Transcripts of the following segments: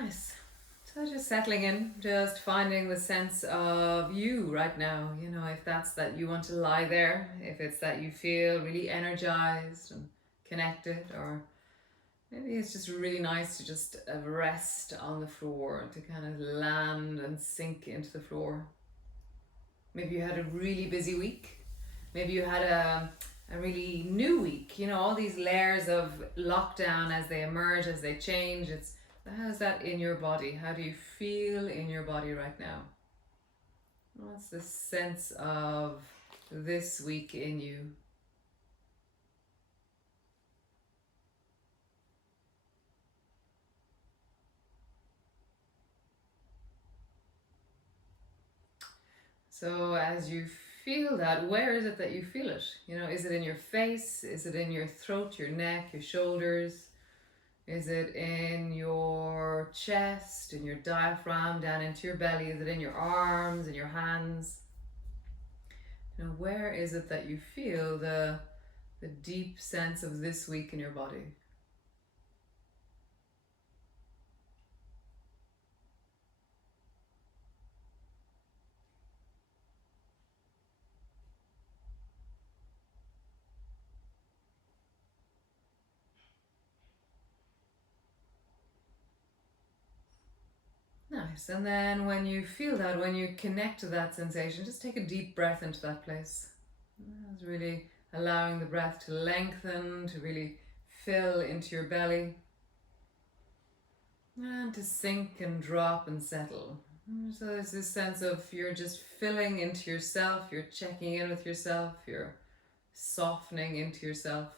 Nice. So just settling in, just finding the sense of you right now. If that's that you want to lie there, if it's that you feel really energized and connected, or maybe it's just really nice to just rest on the floor, to kind of land and sink into the floor. Maybe you had a really busy week. Maybe you had a really new week. All these layers of lockdown as they emerge, as they change. How's that in your body? How do you feel in your body right now? What's the sense of this week in you? So as you feel that, where is it that you feel it? Is it in your face? Is it in your throat, your neck, your shoulders? Is it in your chest, in your diaphragm, down into your belly? Is it in your arms, in your hands? Where is it that you feel the deep sense of this week in your body? Nice. And then when you feel that, when you connect to that sensation, just take a deep breath into that place. That's really allowing the breath to lengthen, to really fill into your belly, and to sink and drop and settle. So there's this sense of you're just filling into yourself, you're checking in with yourself, you're softening into yourself.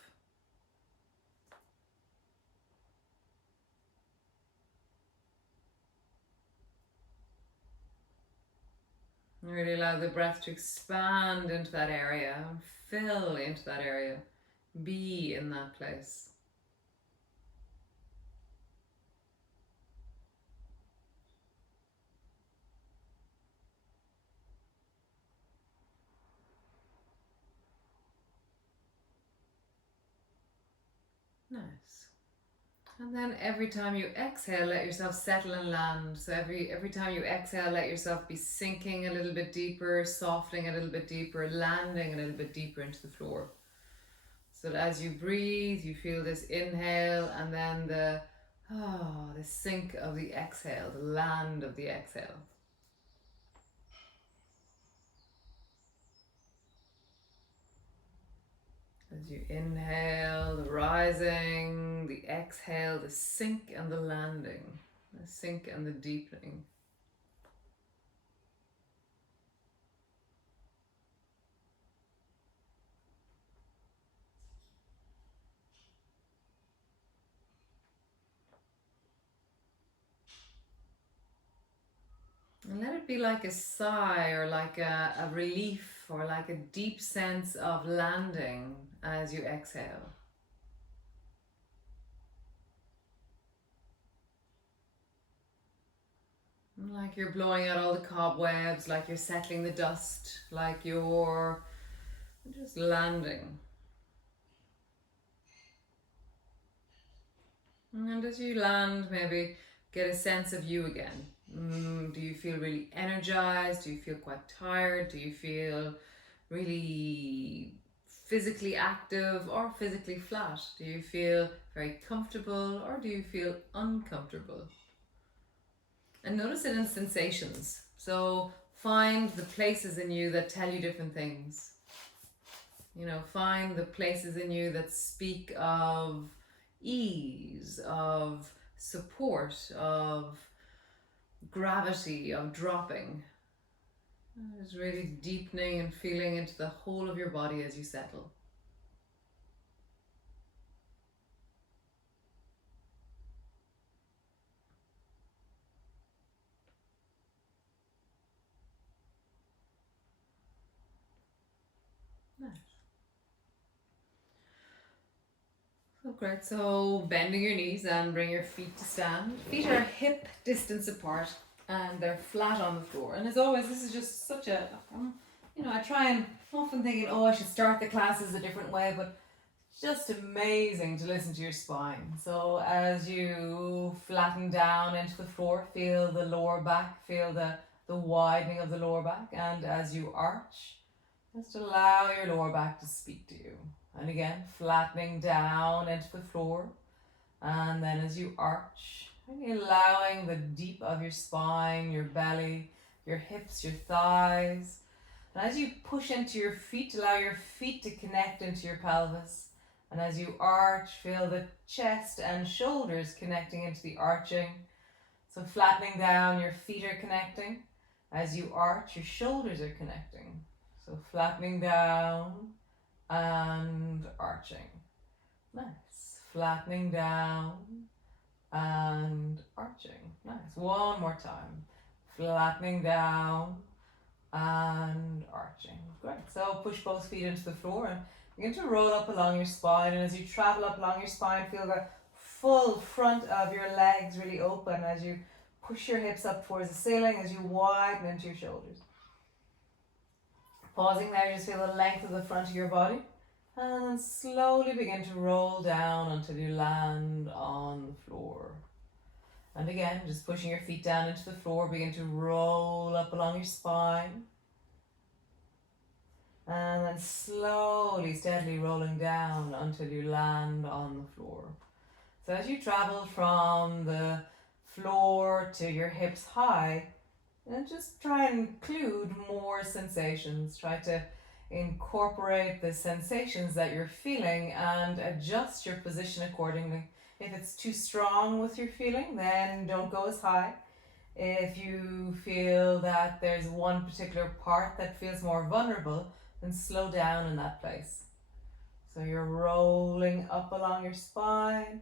And really allow the breath to expand into that area, fill into that area, be in that place. Nice. And then every time you exhale, let yourself settle and land. So every time you exhale, let yourself be sinking a little bit deeper, softening a little bit deeper, landing a little bit deeper into the floor. So that as you breathe, you feel this inhale and then the sink of the exhale, the land of the exhale. As you inhale, the rising, the exhale, the sink and the landing, the sink and the deepening. And let it be like a sigh or like a relief or like a deep sense of landing as you exhale. Like you're blowing out all the cobwebs, like you're settling the dust, like you're just landing. And as you land, maybe get a sense of you again. Do you feel really energized? Do you feel quite tired? Do you feel really physically active or physically flat? Do you feel very comfortable or do you feel uncomfortable? And notice it in sensations. So find the places in you that tell you different things. Find the places in you that speak of ease, of support, of gravity, of dropping. Just really deepening and feeling into the whole of your body as you settle. Nice. So great. So bending your knees and bring your feet to stand. Feet are hip distance apart and they're flat on the floor. And as always, this is just such a, I try and often thinking, oh, I should start the classes a different way, but It's just amazing to listen to your spine. So as you flatten down into the floor, feel the lower back, feel the widening of the lower back, and as you arch, just allow your lower back to speak to you. And again, flattening down into the floor, and then as you arch, really allowing the deep of your spine, your belly, your hips, your thighs. And as you push into your feet, allow your feet to connect into your pelvis. And as you arch, feel the chest and shoulders connecting into the arching. So flattening down, your feet are connecting. As you arch, your shoulders are connecting. So flattening down and arching. Nice. Flattening down and arching. Nice. One more time. Flattening down and arching. Great. So push both feet into the floor and begin to roll up along your spine. And as you travel up along your spine, feel the full front of your legs really open as you push your hips up towards the ceiling, as you widen into your shoulders. Pausing there, just feel the length of the front of your body. And then slowly begin to roll down until you land on the floor. And again, just pushing your feet down into the floor, begin to roll up along your spine. And then slowly, steadily rolling down until you land on the floor. So as you travel from the floor to your hips high, and just try and include more sensations. Try to incorporate the sensations that you're feeling and adjust your position accordingly. If it's too strong with your feeling, then don't go as high. If you feel that there's one particular part that feels more vulnerable, then slow down in that place. So you're rolling up along your spine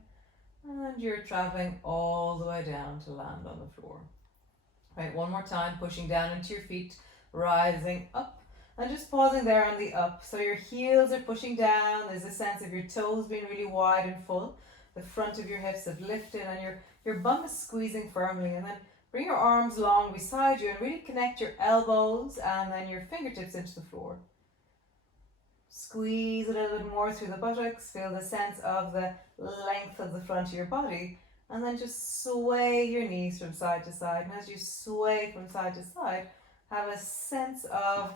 and you're traveling all the way down to land on the floor. Right, one more time, pushing down into your feet, rising up, and just pausing there on the up. So your heels are pushing down, there's a sense of your toes being really wide and full. The front of your hips have lifted and your bum is squeezing firmly. And then bring your arms long beside you and really connect your elbows and then your fingertips into the floor. Squeeze a little bit more through the buttocks, feel the sense of the length of the front of your body. And then just sway your knees from side to side. And as you sway from side to side, have a sense of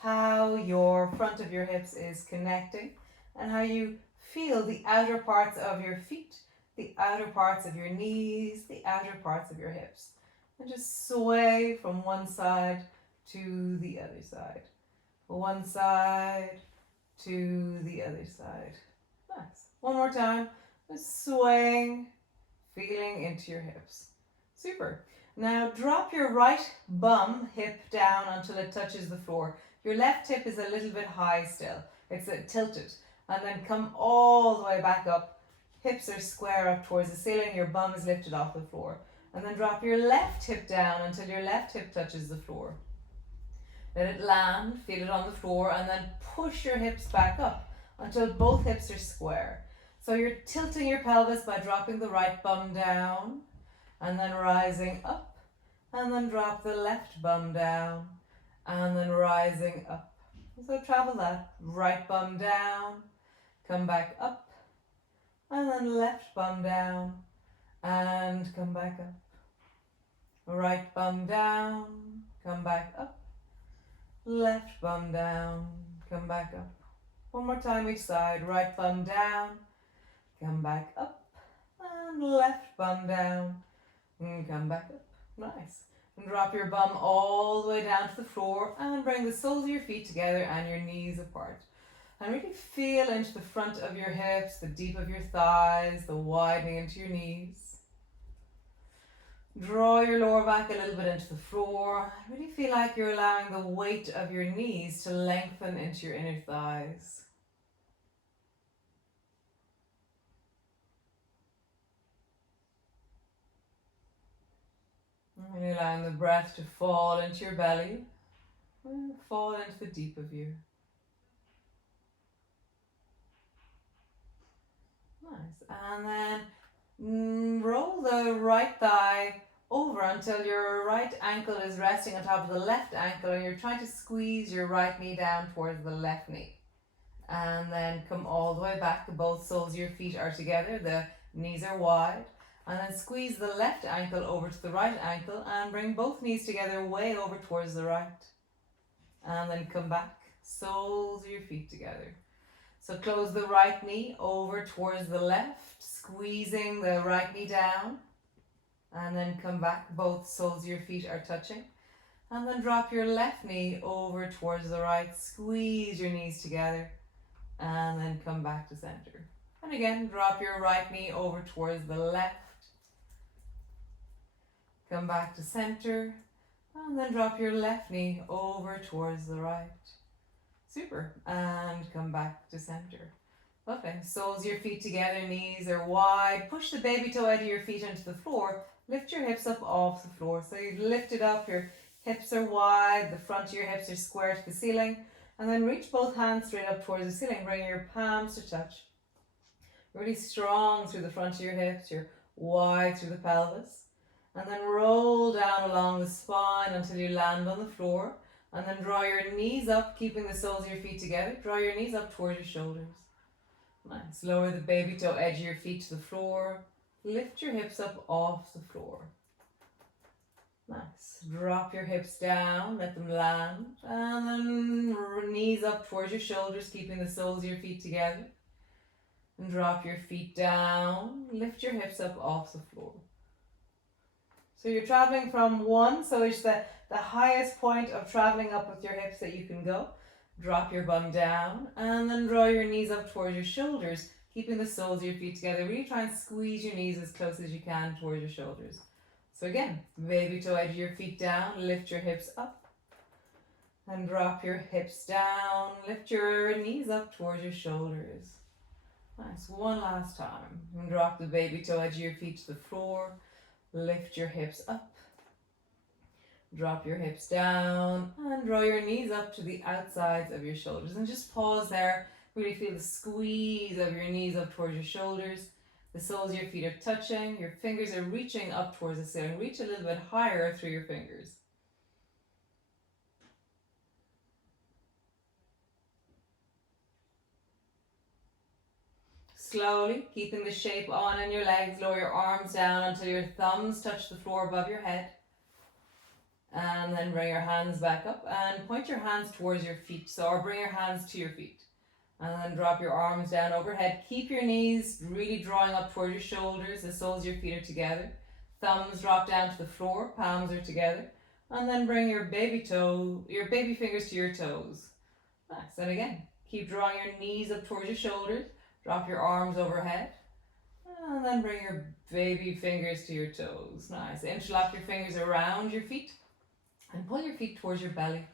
how your front of your hips is connecting and how you feel the outer parts of your feet, the outer parts of your knees, the outer parts of your hips. And just sway from one side to the other side. One side to the other side. Nice. One more time. Just swaying, feeling into your hips. Super. Now drop your right bum hip down until it touches the floor. Your left hip is a little bit high still. It's tilted. And then come all the way back up. Hips are square up towards the ceiling. Your bum is lifted off the floor. And then drop your left hip down until your left hip touches the floor. Let it land, feel it on the floor, and then push your hips back up until both hips are square. So you're tilting your pelvis by dropping the right bum down and then rising up, and then drop the left bum down and then rising up. So travel that. Right bum down, come back up, and then left bum down and come back up. Right bum down, come back up. Left bum down, come back up. One more time each side. Right bum down, come back up. And left bum down, and come back up. Nice. And drop your bum all the way down to the floor and bring the soles of your feet together and your knees apart. And really feel into the front of your hips, the deep of your thighs, the widening into your knees. Draw your lower back a little bit into the floor. Really feel like you're allowing the weight of your knees to lengthen into your inner thighs. Really allowing the breath to fall into your belly, fall into the deep of you. Nice. And then roll the right thigh over until your right ankle is resting on top of the left ankle and you're trying to squeeze your right knee down towards the left knee. And then come all the way back. Both soles of your feet are together. The knees are wide. And then squeeze the left ankle over to the right ankle and bring both knees together way over towards the right. And then come back. Soles of your feet together. So close the right knee over towards the left, squeezing the right knee down. And then come back. Both soles of your feet are touching. And then drop your left knee over towards the right. Squeeze your knees together. And then come back to center. And again, drop your right knee over towards the left. Come back to center. And then drop your left knee over towards the right. Super. And come back to center. Lovely. Soles of your feet together, knees are wide. Push the baby toe edge of your feet into the floor. Lift your hips up off the floor. So you've lifted up, your hips are wide, the front of your hips are square to the ceiling. And then reach both hands straight up towards the ceiling. Bring your palms to touch. Really strong through the front of your hips. You're wide through the pelvis. And then roll down along the spine until you land on the floor. And then draw your knees up, keeping the soles of your feet together. Draw your knees up towards your shoulders. Nice. Lower the baby toe edge of your feet to the floor. Lift your hips up off the floor. Nice. Drop your hips down, let them land. And then knees up towards your shoulders, keeping the soles of your feet together. And drop your feet down. Lift your hips up off the floor. So you're traveling from one, so it's the highest point of traveling up with your hips that you can go. Drop your bum down and then draw your knees up towards your shoulders, keeping the soles of your feet together. Really try and squeeze your knees as close as you can towards your shoulders. So again, baby toe edge of your feet down, lift your hips up and drop your hips down. Lift your knees up towards your shoulders. Nice. One last time. And drop the baby toe edge of your feet to the floor. Lift your hips up. Drop your hips down and draw your knees up to the outsides of your shoulders. And just pause there. Really feel the squeeze of your knees up towards your shoulders. The soles of your feet are touching. Your fingers are reaching up towards the ceiling. Reach a little bit higher through your fingers. Slowly, keeping the shape on in your legs, lower your arms down until your thumbs touch the floor above your head. And then bring your hands back up and point your hands towards your feet. Or bring your hands to your feet. And then drop your arms down overhead. Keep your knees really drawing up towards your shoulders. The soles of your feet are together. Thumbs drop down to the floor. Palms are together. And then bring your baby fingers to your toes. Nice. And again, keep drawing your knees up towards your shoulders. Drop your arms overhead. And then bring your baby fingers to your toes. Nice. Interlock your fingers around your feet. And pull your feet towards your belly.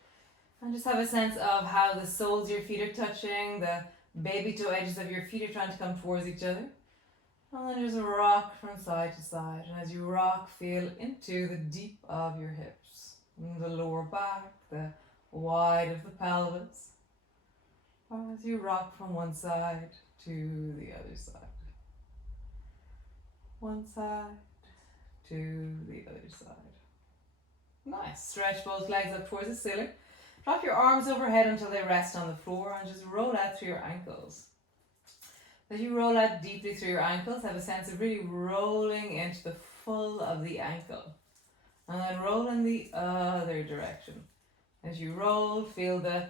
And just have a sense of how the soles of your feet are touching. The baby toe edges of your feet are trying to come towards each other. And then just rock from side to side. And as you rock, feel into the deep of your hips. And the lower back, the wide of the pelvis. As you rock from one side to the other side. One side to the other side. Nice. Stretch both legs up towards the ceiling. Drop your arms overhead until they rest on the floor and just roll out through your ankles. As you roll out deeply through your ankles, have a sense of really rolling into the full of the ankle. And then roll in the other direction. As you roll, feel the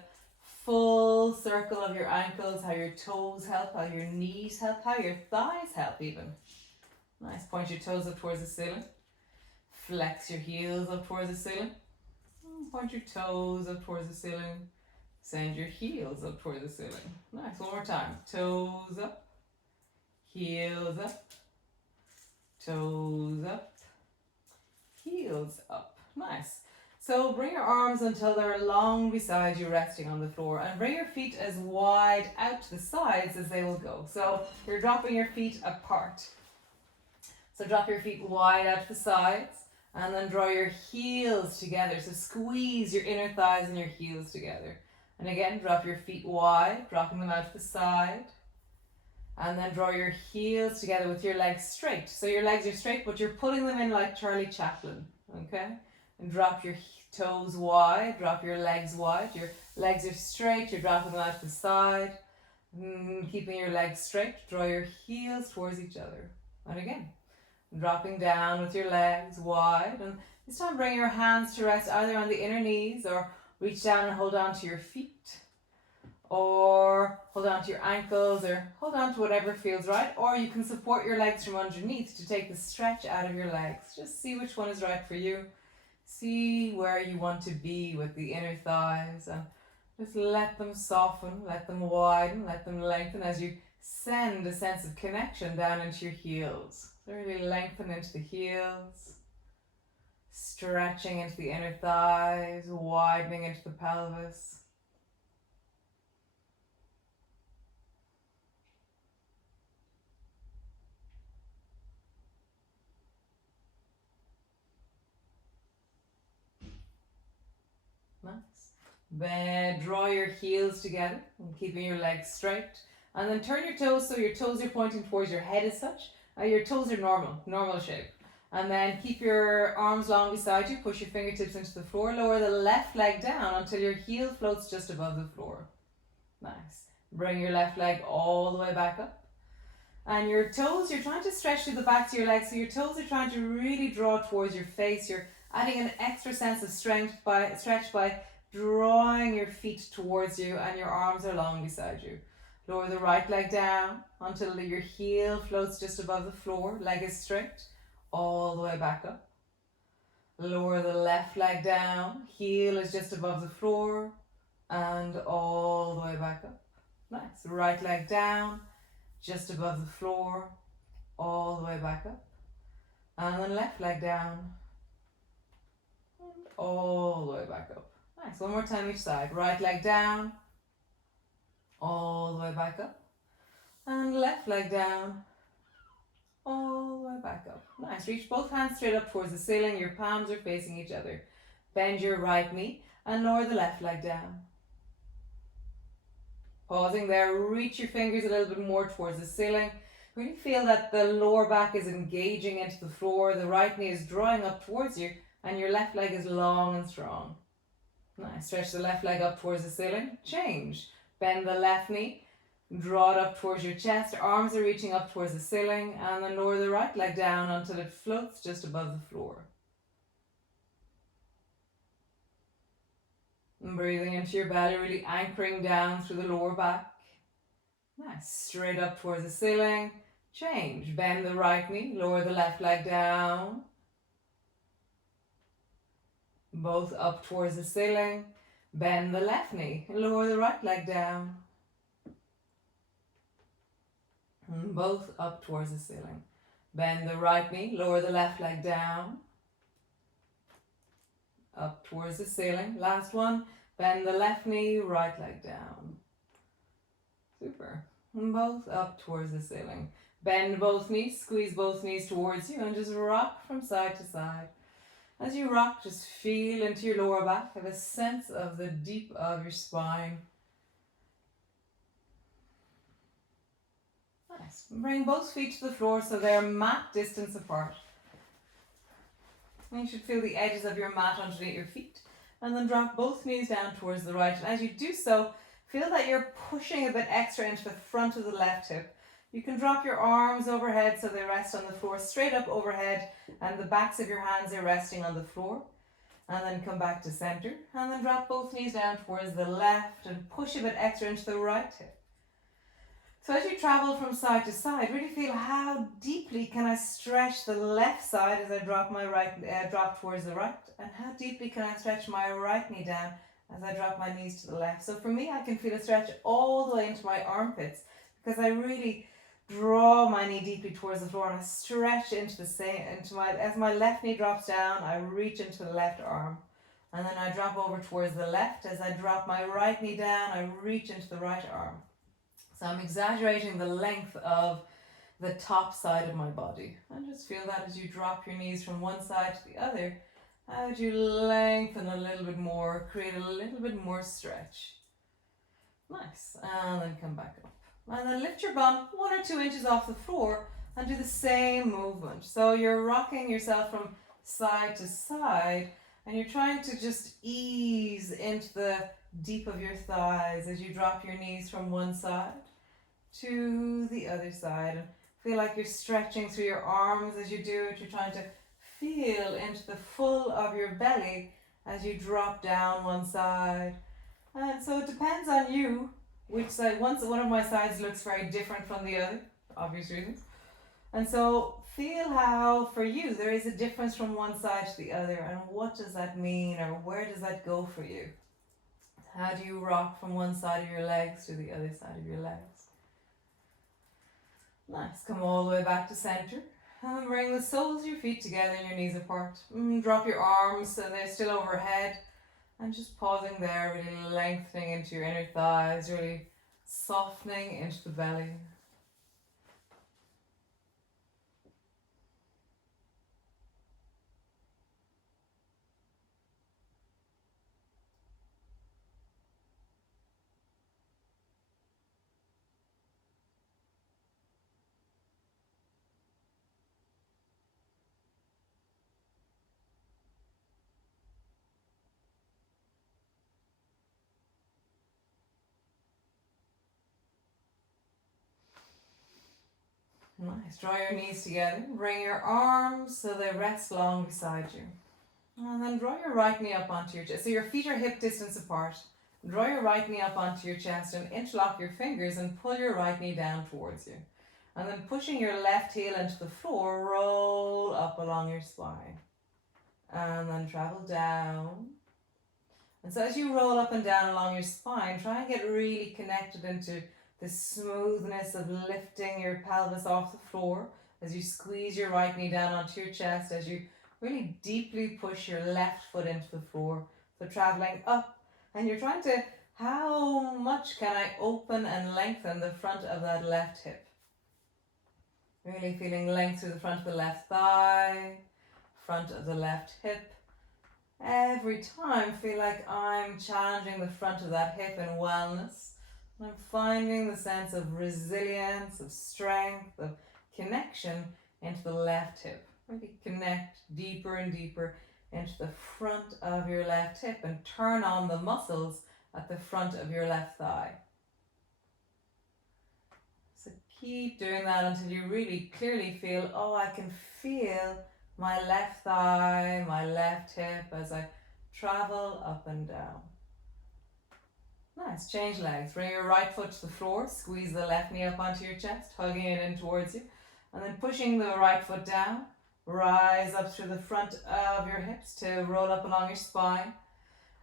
full circle of your ankles, how your toes help, how your knees help, how your thighs help even. Nice. Point your toes up towards the ceiling. Flex your heels up towards the ceiling. Point your toes up towards the ceiling. Send your heels up towards the ceiling. Nice. One more time. Toes up. Heels up. Toes up. Heels up. Nice. So bring your arms until they're long beside you, resting on the floor. And bring your feet as wide out to the sides as they will go. So you're dropping your feet apart. So drop your feet wide out to the sides. And then draw your heels together. So squeeze your inner thighs and your heels together. And again, drop your feet wide, dropping them out to the side. And then draw your heels together with your legs straight. So your legs are straight, but you're pulling them in like Charlie Chaplin. Okay? And drop your toes wide, drop your legs wide. Your legs are straight, you're dropping them out to the side. Keeping your legs straight, draw your heels towards each other. And again, dropping down with your legs wide. And this time bring your hands to rest either on the inner knees or reach down and hold on to your feet. Or hold on to your ankles or hold on to whatever feels right. Or you can support your legs from underneath to take the stretch out of your legs. Just see which one is right for you. See where you want to be with the inner thighs and just let them soften, let them widen, let them lengthen as you send a sense of connection down into your heels. So really lengthen into the heels, stretching into the inner thighs, widening into the pelvis. Nice. Then draw your heels together and keeping your legs straight. And then turn your toes so your toes are pointing towards your head as such. Your toes are normal shape. And then keep your arms long beside you. Push your fingertips into the floor. Lower the left leg down until your heel floats just above the floor. Nice. Bring your left leg all the way back up. And your toes, you're trying to stretch through the backs of your legs. So your toes are trying to really draw towards your face. You're adding an extra sense of stretch by drawing your feet towards you and your arms are long beside you. Lower the right leg down until your heel floats just above the floor. Leg is straight, all the way back up. Lower the left leg down. Heel is just above the floor and all the way back up. Nice. Right leg down, just above the floor, all the way back up. And then left leg down, all the way back up. Nice. One more time each side. Right leg down, all the way back up. And left leg down, all the way back up. Nice. Reach both hands straight up towards the ceiling. Your palms are facing each other. Bend your right knee and lower the left leg down. Pausing there, reach your fingers a little bit more towards the ceiling. Really feel that the lower back is engaging into the floor. The right knee is drawing up towards you and your left leg is long and strong. Nice. Stretch the left leg up towards the ceiling. Change. Bend the left knee. Draw it up towards your chest. Arms are reaching up towards the ceiling. And then lower the right leg down until it floats just above the floor. And breathing into your belly, really anchoring down through the lower back. Nice. Straight up towards the ceiling. Change. Bend the right knee. Lower the left leg down. Both up towards the ceiling. Bend the left knee. Lower the right leg down. And both up towards the ceiling. Bend the right knee. Lower the left leg down. Up towards the ceiling. Last one. Bend the left knee. Right leg down. Super. And both up towards the ceiling. Bend both knees. Squeeze both knees towards you and just rock from side to side. As you rock, just feel into your lower back. Have a sense of the deep of your spine. Nice. Bring both feet to the floor so they're mat distance apart. And you should feel the edges of your mat underneath your feet. And then drop both knees down towards the right. And as you do so, feel that you're pushing a bit extra into the front of the left hip. You can drop your arms overhead so they rest on the floor, straight up overhead, and the backs of your hands are resting on the floor. And then come back to center. And then drop both knees down towards the left and push a bit extra into the right hip. So as you travel from side to side, really feel how deeply can I stretch the left side as I drop my drop towards the right, and how deeply can I stretch my right knee down as I drop my knees to the left. So for me, I can feel a stretch all the way into my armpits because I really draw my knee deeply towards the floor and I stretch into as my left knee drops down, I reach into the left arm. And then I drop over towards the left. As I drop my right knee down, I reach into the right arm. So I'm exaggerating the length of the top side of my body. And just feel that as you drop your knees from one side to the other, how would you lengthen a little bit more, create a little bit more stretch. Nice. And then come back up. And then lift your bum 1 or 2 inches off the floor and do the same movement. So you're rocking yourself from side to side and you're trying to just ease into the deep of your thighs as you drop your knees from one side. to the other side. And feel like you're stretching through your arms as you do it. You're trying to feel into the full of your belly as you drop down one side. And so it depends on you which side. One of my sides looks very different from the other, for obvious reasons. And so feel how for you there is a difference from one side to the other, and what does that mean, or where does that go for you? How do you rock from one side of your legs to the other side of your legs? Nice. Come all the way back to center. And bring the soles of your feet together and your knees apart. Drop your arms so they're still overhead. And just pausing there, really lengthening into your inner thighs, really softening into the belly. Nice. Draw your knees together. Bring your arms so they rest long beside you. And then draw your right knee up onto your chest. So your feet are hip distance apart. Draw your right knee up onto your chest and interlock your fingers and pull your right knee down towards you. And then pushing your left heel into the floor, roll up along your spine. And then travel down. And so as you roll up and down along your spine, try and get really connected into the smoothness of lifting your pelvis off the floor as you squeeze your right knee down onto your chest, as you really deeply push your left foot into the floor. So traveling up, and you're trying to, how much can I open and lengthen the front of that left hip? Really feeling length through the front of the left thigh, front of the left hip. Every time feel like I'm challenging the front of that hip in wellness. I'm finding the sense of resilience, of strength, of connection into the left hip. Really connect deeper and deeper into the front of your left hip and turn on the muscles at the front of your left thigh. So keep doing that until you really clearly feel, oh, I can feel my left thigh, my left hip as I travel up and down. Nice. Change legs. Bring your right foot to the floor. Squeeze the left knee up onto your chest, hugging it in towards you. And then pushing the right foot down. Rise up through the front of your hips to roll up along your spine.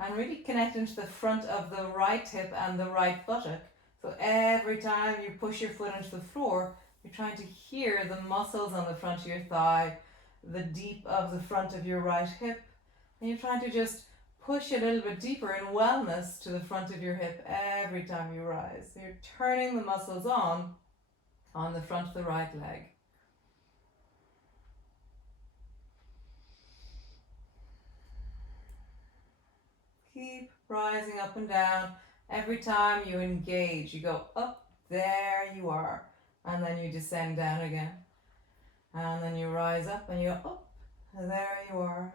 And really connect into the front of the right hip and the right buttock. So every time you push your foot into the floor, you're trying to hear the muscles on the front of your thigh, the deep of the front of your right hip. And you're trying to just push a little bit deeper in wellness to the front of your hip every time you rise. So you're turning the muscles on the front of the right leg. Keep rising up and down. Every time you engage, you go up, there you are. And then you descend down again. And then you rise up and you go up, there you are.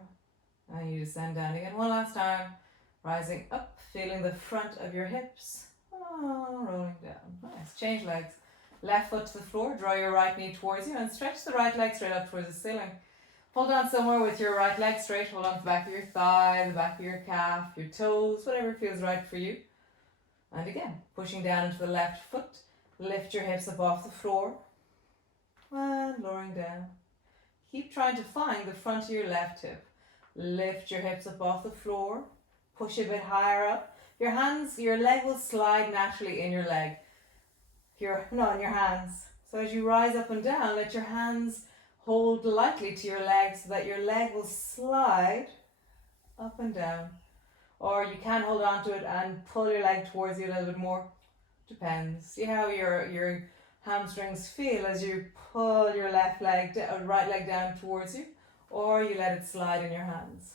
And you descend down again. One last time. Rising up, feeling the front of your hips. Rolling down. Nice. Change legs. Left foot to the floor. Draw your right knee towards you and stretch the right leg straight up towards the ceiling. Hold on somewhere with your right leg straight. Hold on to the back of your thigh, the back of your calf, your toes, whatever feels right for you. And again, pushing down into the left foot. Lift your hips up off the floor. And lowering down. Keep trying to find the front of your left hip. Lift your hips up off the floor. Push a bit higher up. Your leg will slide naturally in your leg. In your hands. So as you rise up and down, let your hands hold lightly to your leg so that your leg will slide up and down. Or you can hold on to it and pull your leg towards you a little bit more. Depends. See how your hamstrings feel as you pull your right leg down towards you. Or you let it slide in your hands.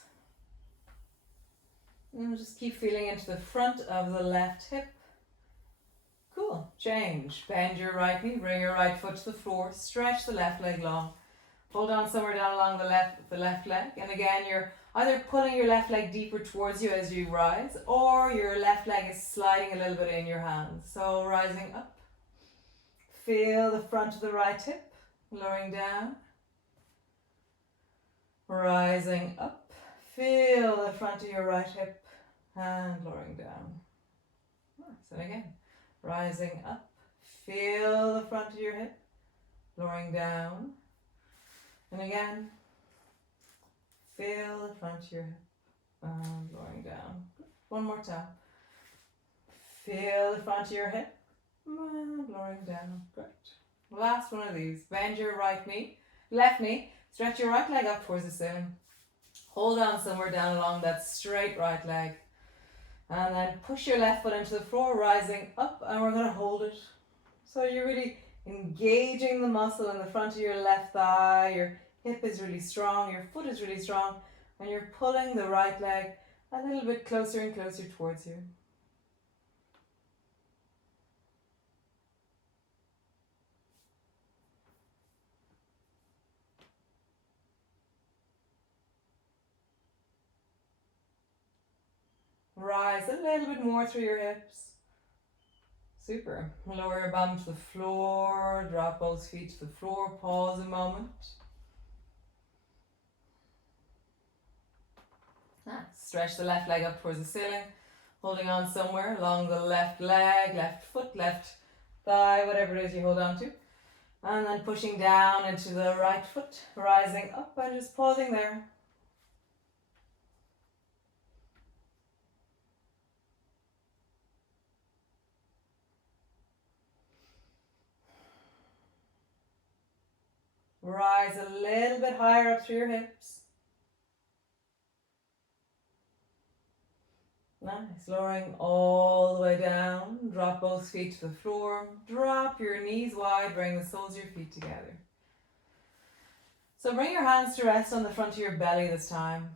And just keep feeling into the front of the left hip. Cool. Change. Bend your right knee. Bring your right foot to the floor. Stretch the left leg long. Hold on somewhere down along the left leg. And again, you're either pulling your left leg deeper towards you as you rise, or your left leg is sliding a little bit in your hands. So rising up Feel the front of the right hip, lowering down. Rising up. Feel the front of your right hip and lowering down. Nice. And again, rising up. Feel the front of your hip, lowering down. And again, feel the front of your hip and lowering down. One more time. Feel the front of your hip and lowering down. Great. Last one of these. Bend your left knee. Stretch your right leg up towards the ceiling. Hold on somewhere down along that straight right leg. And then push your left foot into the floor, rising up, and we're going to hold it. So you're really engaging the muscle in the front of your left thigh. Your hip is really strong, your foot is really strong, and you're pulling the right leg a little bit closer and closer towards you. Rise a little bit more through your hips. Super. Lower your bum to the floor, drop both feet to the floor, pause a moment. Nice. Stretch the left leg up towards the ceiling, holding on somewhere along the left leg, left foot, left thigh, whatever it is you hold on to. And then pushing down into the right foot, rising up and just pausing there. Rise a little bit higher up through your hips. Nice. Lowering all the way down. Drop both feet to the floor. Drop your knees wide. Bring the soles of your feet together. So bring your hands to rest on the front of your belly this time.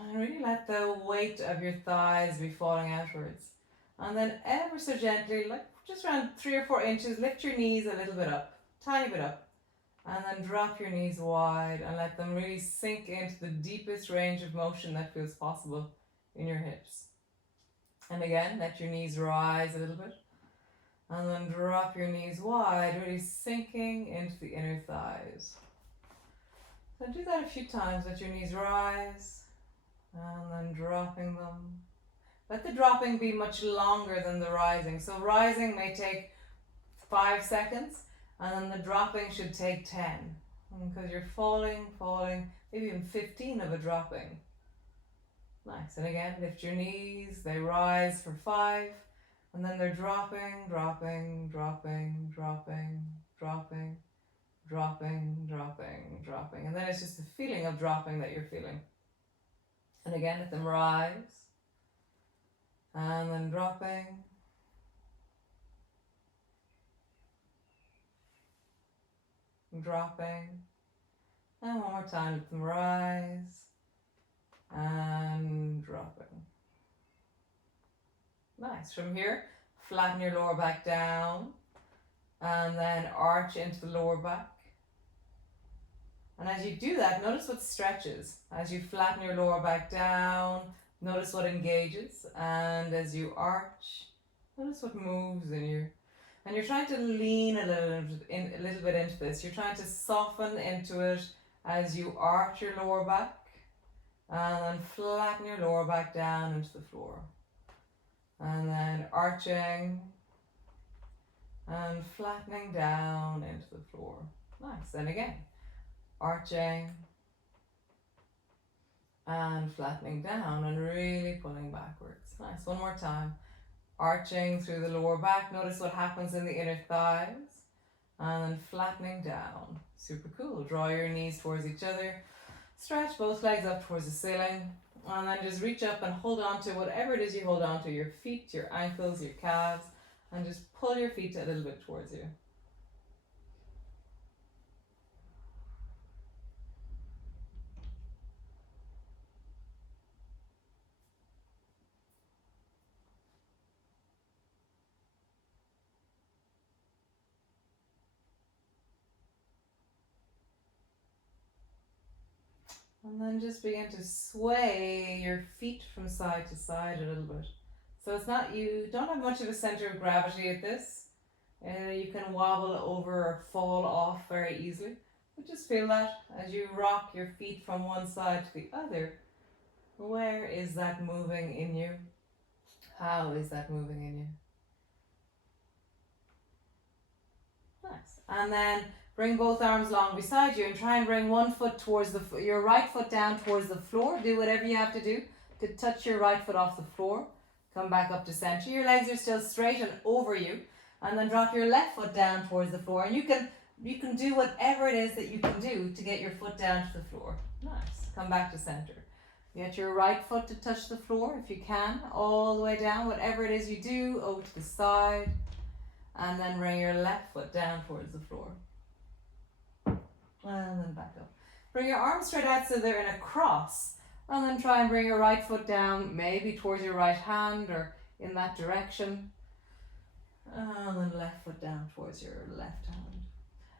And really let the weight of your thighs be falling outwards. And then ever so gently, like just around 3 or 4 inches, lift your knees a little bit up. Tiny bit up. And then drop your knees wide and let them really sink into the deepest range of motion that feels possible in your hips. And again, let your knees rise a little bit. And then drop your knees wide, really sinking into the inner thighs. So do that a few times. Let your knees rise and then dropping them. Let the dropping be much longer than the rising. So rising may take 5 seconds. And then the dropping should take 10, because you're falling, maybe even 15 of a dropping. Nice. And again, lift your knees, they rise for 5, and then they're dropping, dropping, dropping, dropping, dropping, dropping, dropping, dropping. And then it's just the feeling of dropping that you're feeling. And again, let them rise, and then dropping. Dropping, and one more time, let them rise and dropping. Nice. From here, flatten your lower back down and then arch into the lower back. And as you do that, notice what stretches. As you flatten your lower back down, notice what engages, and as you arch, notice what moves in your. And you're trying to lean a little bit into this. You're trying to soften into it as you arch your lower back and then flatten your lower back down into the floor. And then arching and flattening down into the floor. Nice. And again, arching and flattening down and really pulling backwards. Nice. One more time. Arching through the lower back. Notice what happens in the inner thighs. And then flattening down. Super cool. Draw your knees towards each other. Stretch both legs up towards the ceiling. And then just reach up and hold on to whatever it is you hold on to. Your feet, your ankles, your calves. And just pull your feet a little bit towards you. And then just begin to sway your feet from side to side a little bit. So it's not, you don't have much of a center of gravity at this. You can wobble over or fall off very easily. But just feel that as you rock your feet from one side to the other. Where is that moving in you? How is that moving in you? Nice. And then bring both arms long beside you and try and bring one foot towards your right foot down towards the floor. Do whatever you have to do to touch your right foot off the floor. Come back up to center. Your legs are still straight and over you. And then drop your left foot down towards the floor. And you can do whatever it is that you can do to get your foot down to the floor. Nice. Come back to center. Get your right foot to touch the floor if you can, all the way down. Whatever it is you do, over to the side. And then bring your left foot down towards the floor. And then back up. Bring your arms straight out so they're in a cross. And then try and bring your right foot down, maybe towards your right hand or in that direction. And then left foot down towards your left hand.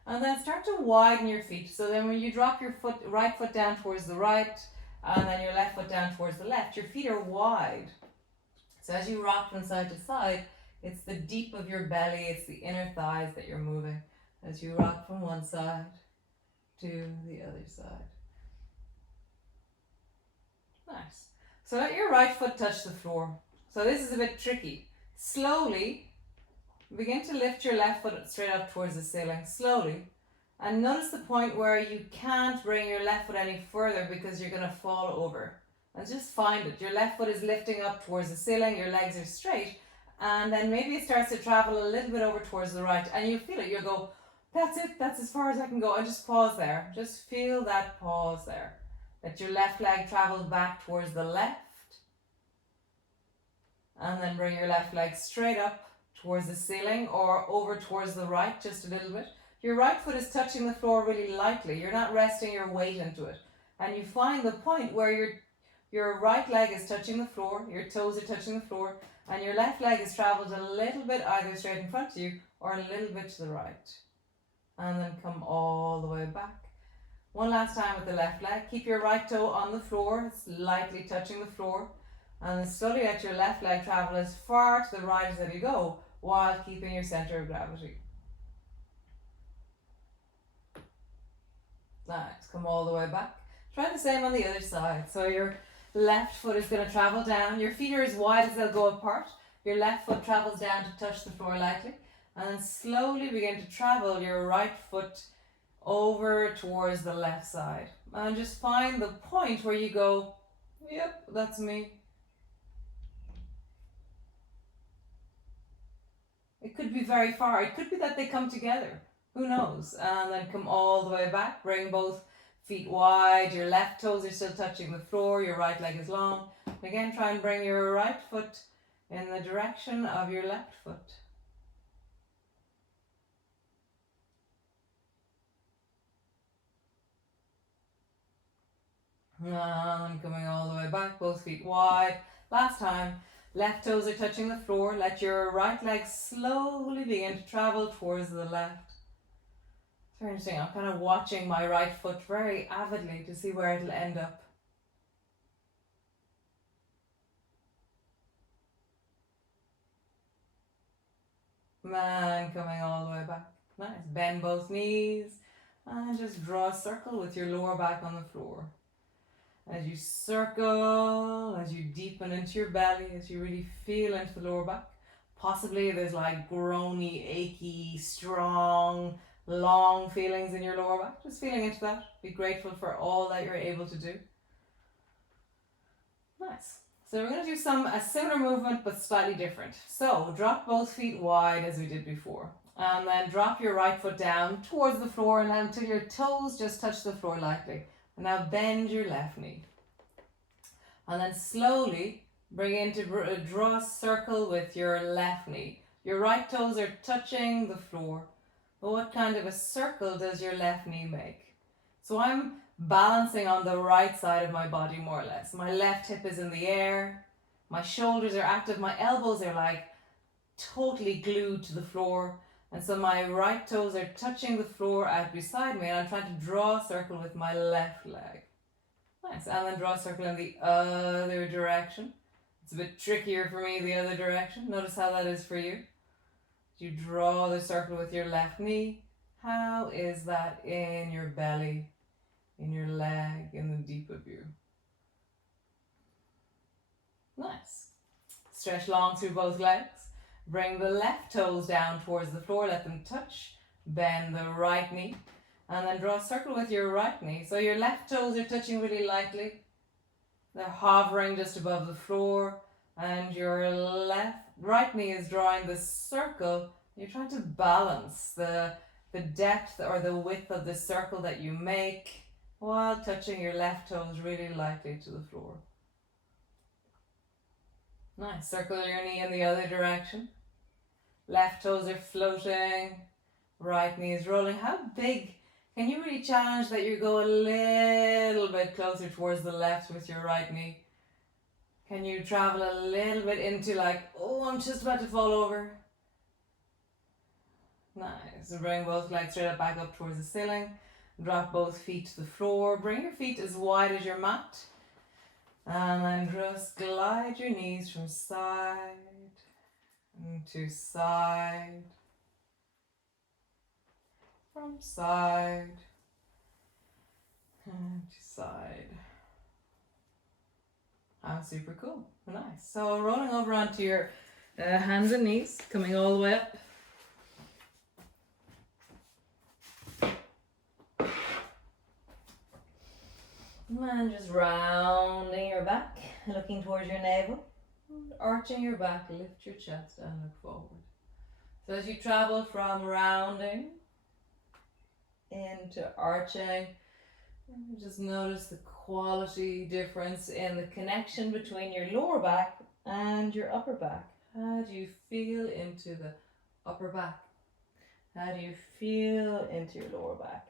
And then start to widen your feet. So then when you drop your right foot down towards the right, and then your left foot down towards the left, your feet are wide. So as you rock from side to side, it's the deep of your belly, it's the inner thighs that you're moving as you rock from one side to the other side. Nice. So let your right foot touch the floor. So this is a bit tricky. Slowly, begin to lift your left foot straight up towards the ceiling, slowly. And notice the point where you can't bring your left foot any further because you're going to fall over. And just find it. Your left foot is lifting up towards the ceiling, your legs are straight. And then maybe it starts to travel a little bit over towards the right. And you feel it. You'll go, that's it. That's as far as I can go. And just pause there. Just feel that pause there. Let your left leg travel back towards the left. And then bring your left leg straight up towards the ceiling or over towards the right just a little bit. Your right foot is touching the floor really lightly. You're not resting your weight into it. And you find the point where your right leg is touching the floor, your toes are touching the floor, and your left leg has traveled a little bit either straight in front of you or a little bit to the right. And then come all the way back. One last time with the left leg. Keep your right toe on the floor. It's lightly touching the floor. And then slowly let your left leg travel as far to the right as you go while keeping your center of gravity. Nice. Come all the way back. Try the same on the other side. So your left foot is going to travel down. Your feet are as wide as they'll go apart. Your left foot travels down to touch the floor lightly. And then slowly begin to travel your right foot over towards the left side. And just find the point where you go, yep, that's me. It could be very far. It could be that they come together. Who knows? And then come all the way back. Bring both feet wide. Your left toes are still touching the floor. Your right leg is long. And again, try and bring your right foot in the direction of your left foot. And coming all the way back, both feet wide. Last time, left toes are touching the floor. Let your right leg slowly begin to travel towards the left. It's very interesting. I'm kind of watching my right foot very avidly to see where it'll end up. And coming all the way back. Nice. Bend both knees and just draw a circle with your lower back on the floor. As you circle, as you deepen into your belly, as you really feel into the lower back. Possibly there's like groany, achy, strong, long feelings in your lower back. Just feeling into that. Be grateful for all that you're able to do. Nice. So we're going to do a similar movement but slightly different. So drop both feet wide as we did before. And then drop your right foot down towards the floor and until your toes just touch the floor lightly. And now bend your left knee. And then slowly bring into draw a circle with your left knee. Your right toes are touching the floor. But what kind of a circle does your left knee make? So I'm balancing on the right side of my body more or less. My left hip is in the air. My shoulders are active. My elbows are like totally glued to the floor. And so my right toes are touching the floor out beside me and I'm trying to draw a circle with my left leg. Nice. And then draw a circle in the other direction. It's a bit trickier for me the other direction. Notice how that is for you. You draw the circle with your left knee. How is that in your belly, in your leg, in the deep of you? Nice. Stretch long through both legs. Bring the left toes down towards the floor. Let them touch. Bend the right knee. And then draw a circle with your right knee. So your left toes are touching really lightly. They're hovering just above the floor. And your right knee is drawing the circle. You're trying to balance the depth or the width of the circle that you make while touching your left toes really lightly to the floor. Nice. Circle your knee in the other direction. Left toes are floating. Right knee is rolling. How big? Can you really challenge that you go a little bit closer towards the left with your right knee? Can you travel a little bit into like, oh, I'm just about to fall over? Nice. So bring both legs straight up, back up towards the ceiling. Drop both feet to the floor. Bring your feet as wide as your mat. And then just glide your knees from side to side. From side to side. Oh, super cool. Nice. So rolling over onto your hands and knees, coming all the way up. And just rounding your back, looking towards your navel. Arching your back, lift your chest and look forward. So as you travel from rounding into arching, just notice the quality difference in the connection between your lower back and your upper back. How do you feel into the upper back? How do you feel into your lower back?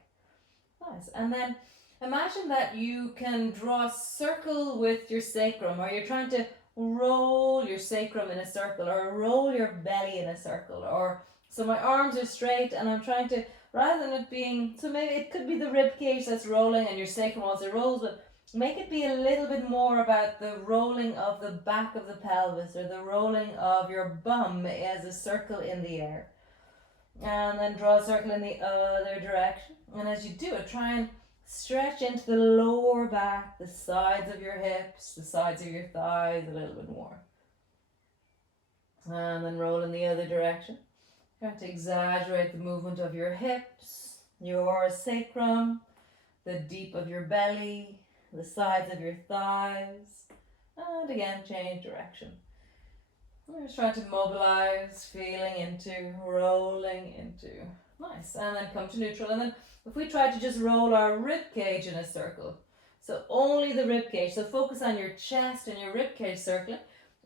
Nice. And then imagine that you can draw a circle with your sacrum, or you're trying to roll your sacrum in a circle, or roll your belly in a circle, or so my arms are straight and I'm trying to, rather than it being, so maybe it could be the rib cage that's rolling and your sacrum also rolls, but make it be a little bit more about the rolling of the back of the pelvis, or the rolling of your bum as a circle in the air. And then draw a circle in the other direction. And as you do it, try and stretch into the lower back, the sides of your hips, the sides of your thighs a little bit more. And then roll in the other direction. Try to exaggerate the movement of your hips, your sacrum, the deep of your belly, the sides of your thighs. And again, change direction. We're just trying to mobilize, feeling into, rolling into. Nice. And then come to neutral. And then if we try to just roll our rib cage in a circle, so only the rib cage, so focus on your chest and your rib cage circling.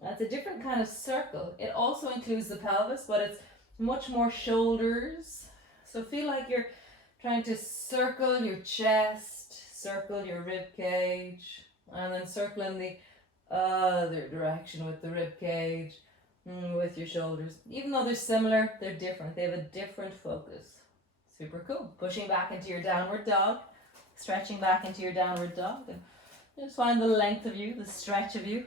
That's a different kind of circle. It also includes the pelvis, but it's much more shoulders. So feel like you're trying to circle your chest, circle your rib cage, and then circle in the other direction with the rib cage, with your shoulders. Even though they're similar, they're different. They have a different focus. Super cool. Pushing back into your downward dog, stretching back into your downward dog, and just find the length of you, the stretch of you.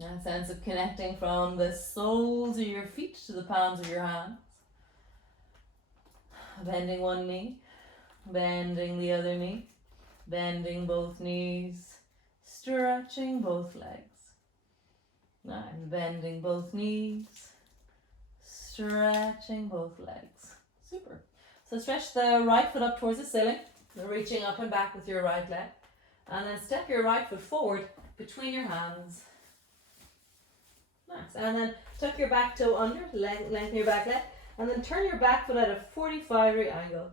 A sense of connecting from the soles of your feet to the palms of your hands. Bending one knee, bending the other knee, bending both knees, stretching both legs. And bending both knees, stretching both legs. Super. So stretch the right foot up towards the ceiling, reaching up and back with your right leg. And then step your right foot forward between your hands. Nice. And then tuck your back toe under, lengthen your back leg, and then turn your back foot at a 45-degree angle.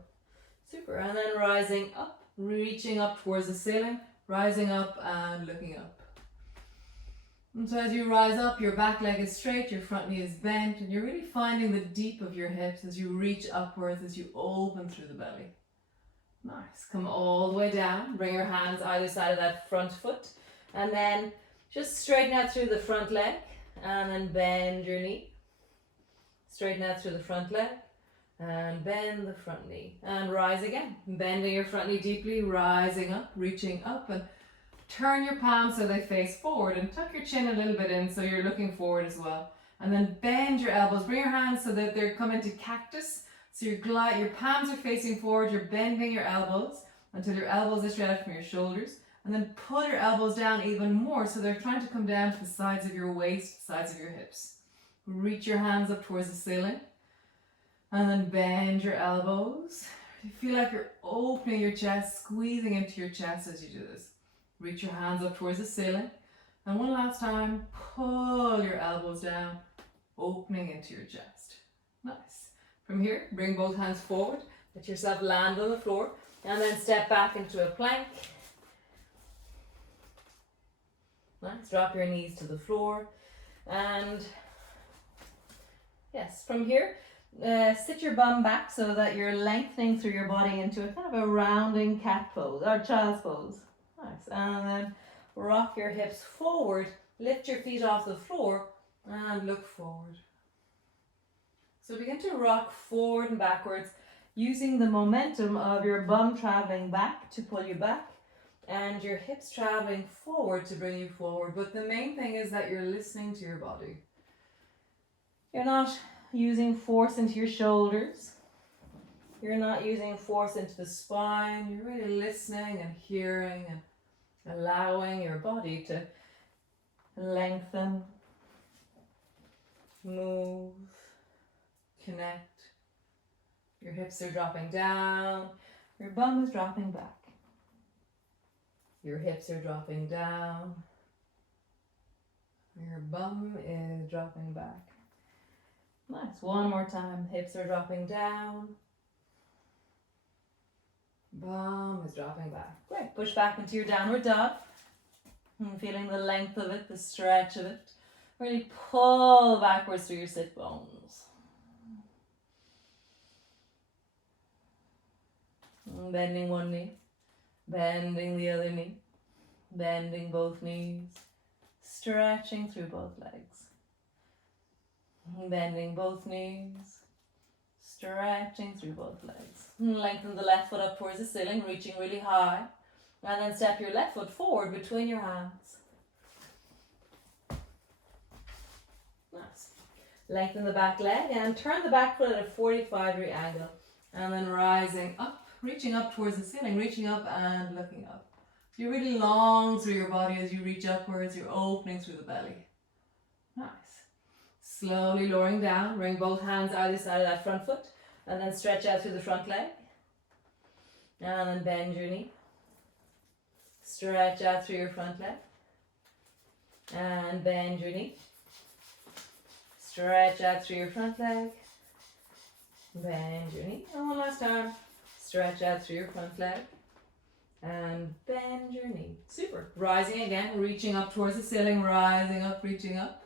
Super. And then rising up, reaching up towards the ceiling, rising up and looking up. And so as you rise up, your back leg is straight, your front knee is bent, and you're really finding the deep of your hips as you reach upwards, as you open through the belly. Nice. Come all the way down. Bring your hands either side of that front foot, and then just straighten out through the front leg. And then bend your knee, straighten out through the front leg, and bend the front knee, and rise again, bending your front knee deeply, rising up, reaching up, and Turn your palms so they face forward and tuck your chin a little bit in so you're looking forward as well. And then bend your elbows. Bring your hands so that they're coming to cactus. So your palms are facing forward. You're bending your elbows until your elbows are straight out from your shoulders. And then pull your elbows down even more so they're trying to come down to the sides of your waist, sides of your hips. Reach your hands up towards the ceiling. And then bend your elbows. You feel like you're opening your chest, squeezing into your chest as you do this. Reach your hands up towards the ceiling. And one last time, pull your elbows down, opening into your chest. Nice. From here, bring both hands forward. Let yourself land on the floor. And then step back into a plank. Nice. Drop your knees to the floor. And yes, from here, sit your bum back so that you're lengthening through your body into a kind of a rounding cat pose or child's pose. Nice. And then rock your hips forward, lift your feet off the floor and look forward. So begin to rock forward and backwards using the momentum of your bum traveling back to pull you back and your hips traveling forward to bring you forward. But the main thing is that you're listening to your body. You're not using force into your shoulders. You're not using force into the spine. You're really listening and hearing and allowing your body to lengthen, move, connect. Your hips are dropping down. Your bum is dropping back. Your hips are dropping down. Your bum is dropping back. Nice. One more time. Hips are dropping down. Bum is dropping back. Great. Push back into your downward dog. And feeling the length of it, the stretch of it. Really pull backwards through your sit bones. And bending one knee. Bending the other knee. Bending both knees. Stretching through both legs. Bending both knees. Stretching through both legs. Lengthen the left foot up towards the ceiling, reaching really high. And then step your left foot forward between your hands. Nice. Lengthen the back leg and turn the back foot at a 45-degree angle. And then rising up, reaching up towards the ceiling, reaching up and looking up. You're really long through your body as you reach upwards. You're opening through the belly. Nice. Slowly lowering down. Bring both hands either side of that front foot. And then stretch out through the front leg. And then bend your knee. Stretch out through your front leg. And bend your knee. Stretch out through your front leg. Bend your knee. And one last time. Stretch out through your front leg. And bend your knee. Super. Rising again. Reaching up towards the ceiling. Rising up. Reaching up.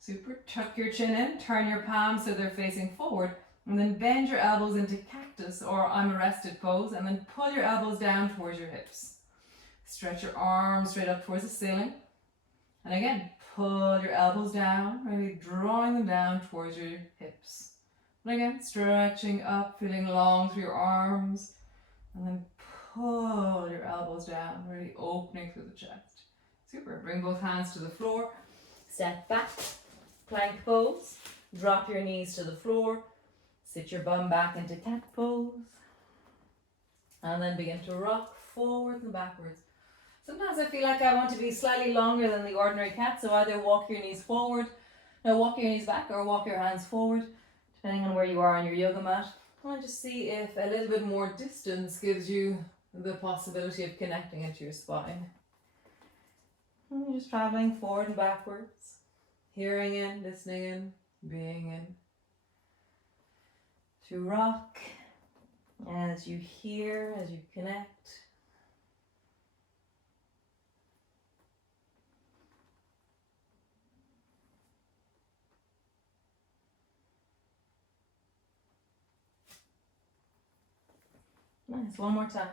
Super. Tuck your chin in. Turn your palms so they're facing forward. And then bend your elbows into cactus or I'm a rested pose. And then pull your elbows down towards your hips. Stretch your arms straight up towards the ceiling. And again, pull your elbows down, really drawing them down towards your hips. And again, stretching up, feeling long through your arms. And then pull your elbows down, really opening through the chest. Super. Bring both hands to the floor. Step back, plank pose. Drop your knees to the floor. Sit your bum back into cat pose. And then begin to rock forward and backwards. Sometimes I feel like I want to be slightly longer than the ordinary cat, so either walk your knees forward, walk your knees back, or walk your hands forward, depending on where you are on your yoga mat. And just see if a little bit more distance gives you the possibility of connecting into your spine. And you're just traveling forward and backwards, hearing in, listening in, being in. To rock as you hear, as you connect. Nice, one more time.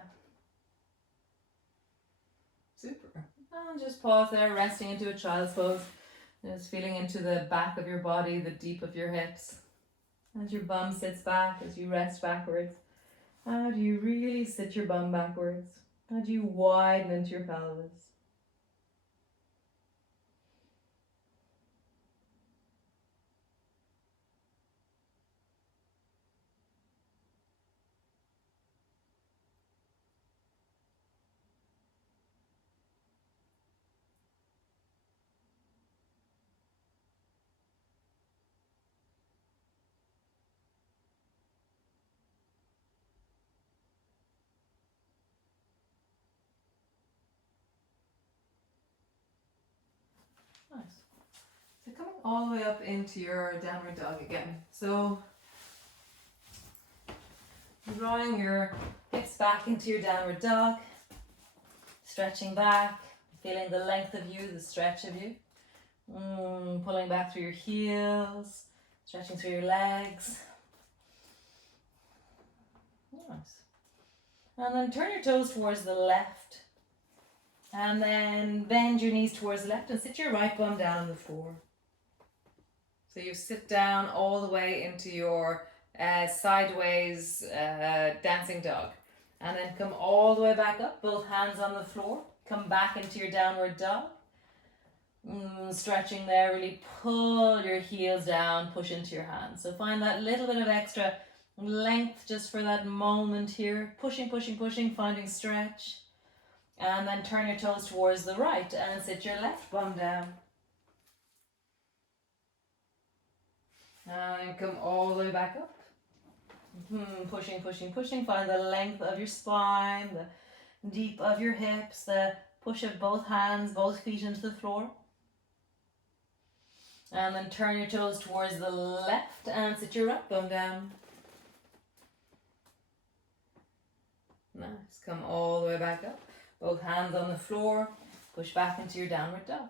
Super. And just pause there, resting into a child's pose. Just feeling into the back of your body, the deep of your hips. As your bum sits back, as you rest backwards. How do you really sit your bum backwards? As you widen into your pelvis. Nice. So coming all the way up into your downward dog again. So drawing your hips back into your downward dog, stretching back, feeling the length of you, the stretch of you. Pulling back through your heels, stretching through your legs. Nice. And then turn your toes towards the left. And then bend your knees towards the left and sit your right bum down on the floor. So you sit down all the way into your sideways dancing dog. And then come all the way back up, both hands on the floor. Come back into your downward dog. Stretching there, really pull your heels down, push into your hands. So find that little bit of extra length just for that moment here. Pushing, pushing, pushing, finding stretch. And then turn your toes towards the right and sit your left bum down. And come all the way back up. Pushing, pushing, pushing. Find the length of your spine, the deep of your hips, the push of both hands, both feet into the floor. And then turn your toes towards the left and sit your right bum down. Nice. Come all the way back up. Both hands on the floor. Push back into your downward dog.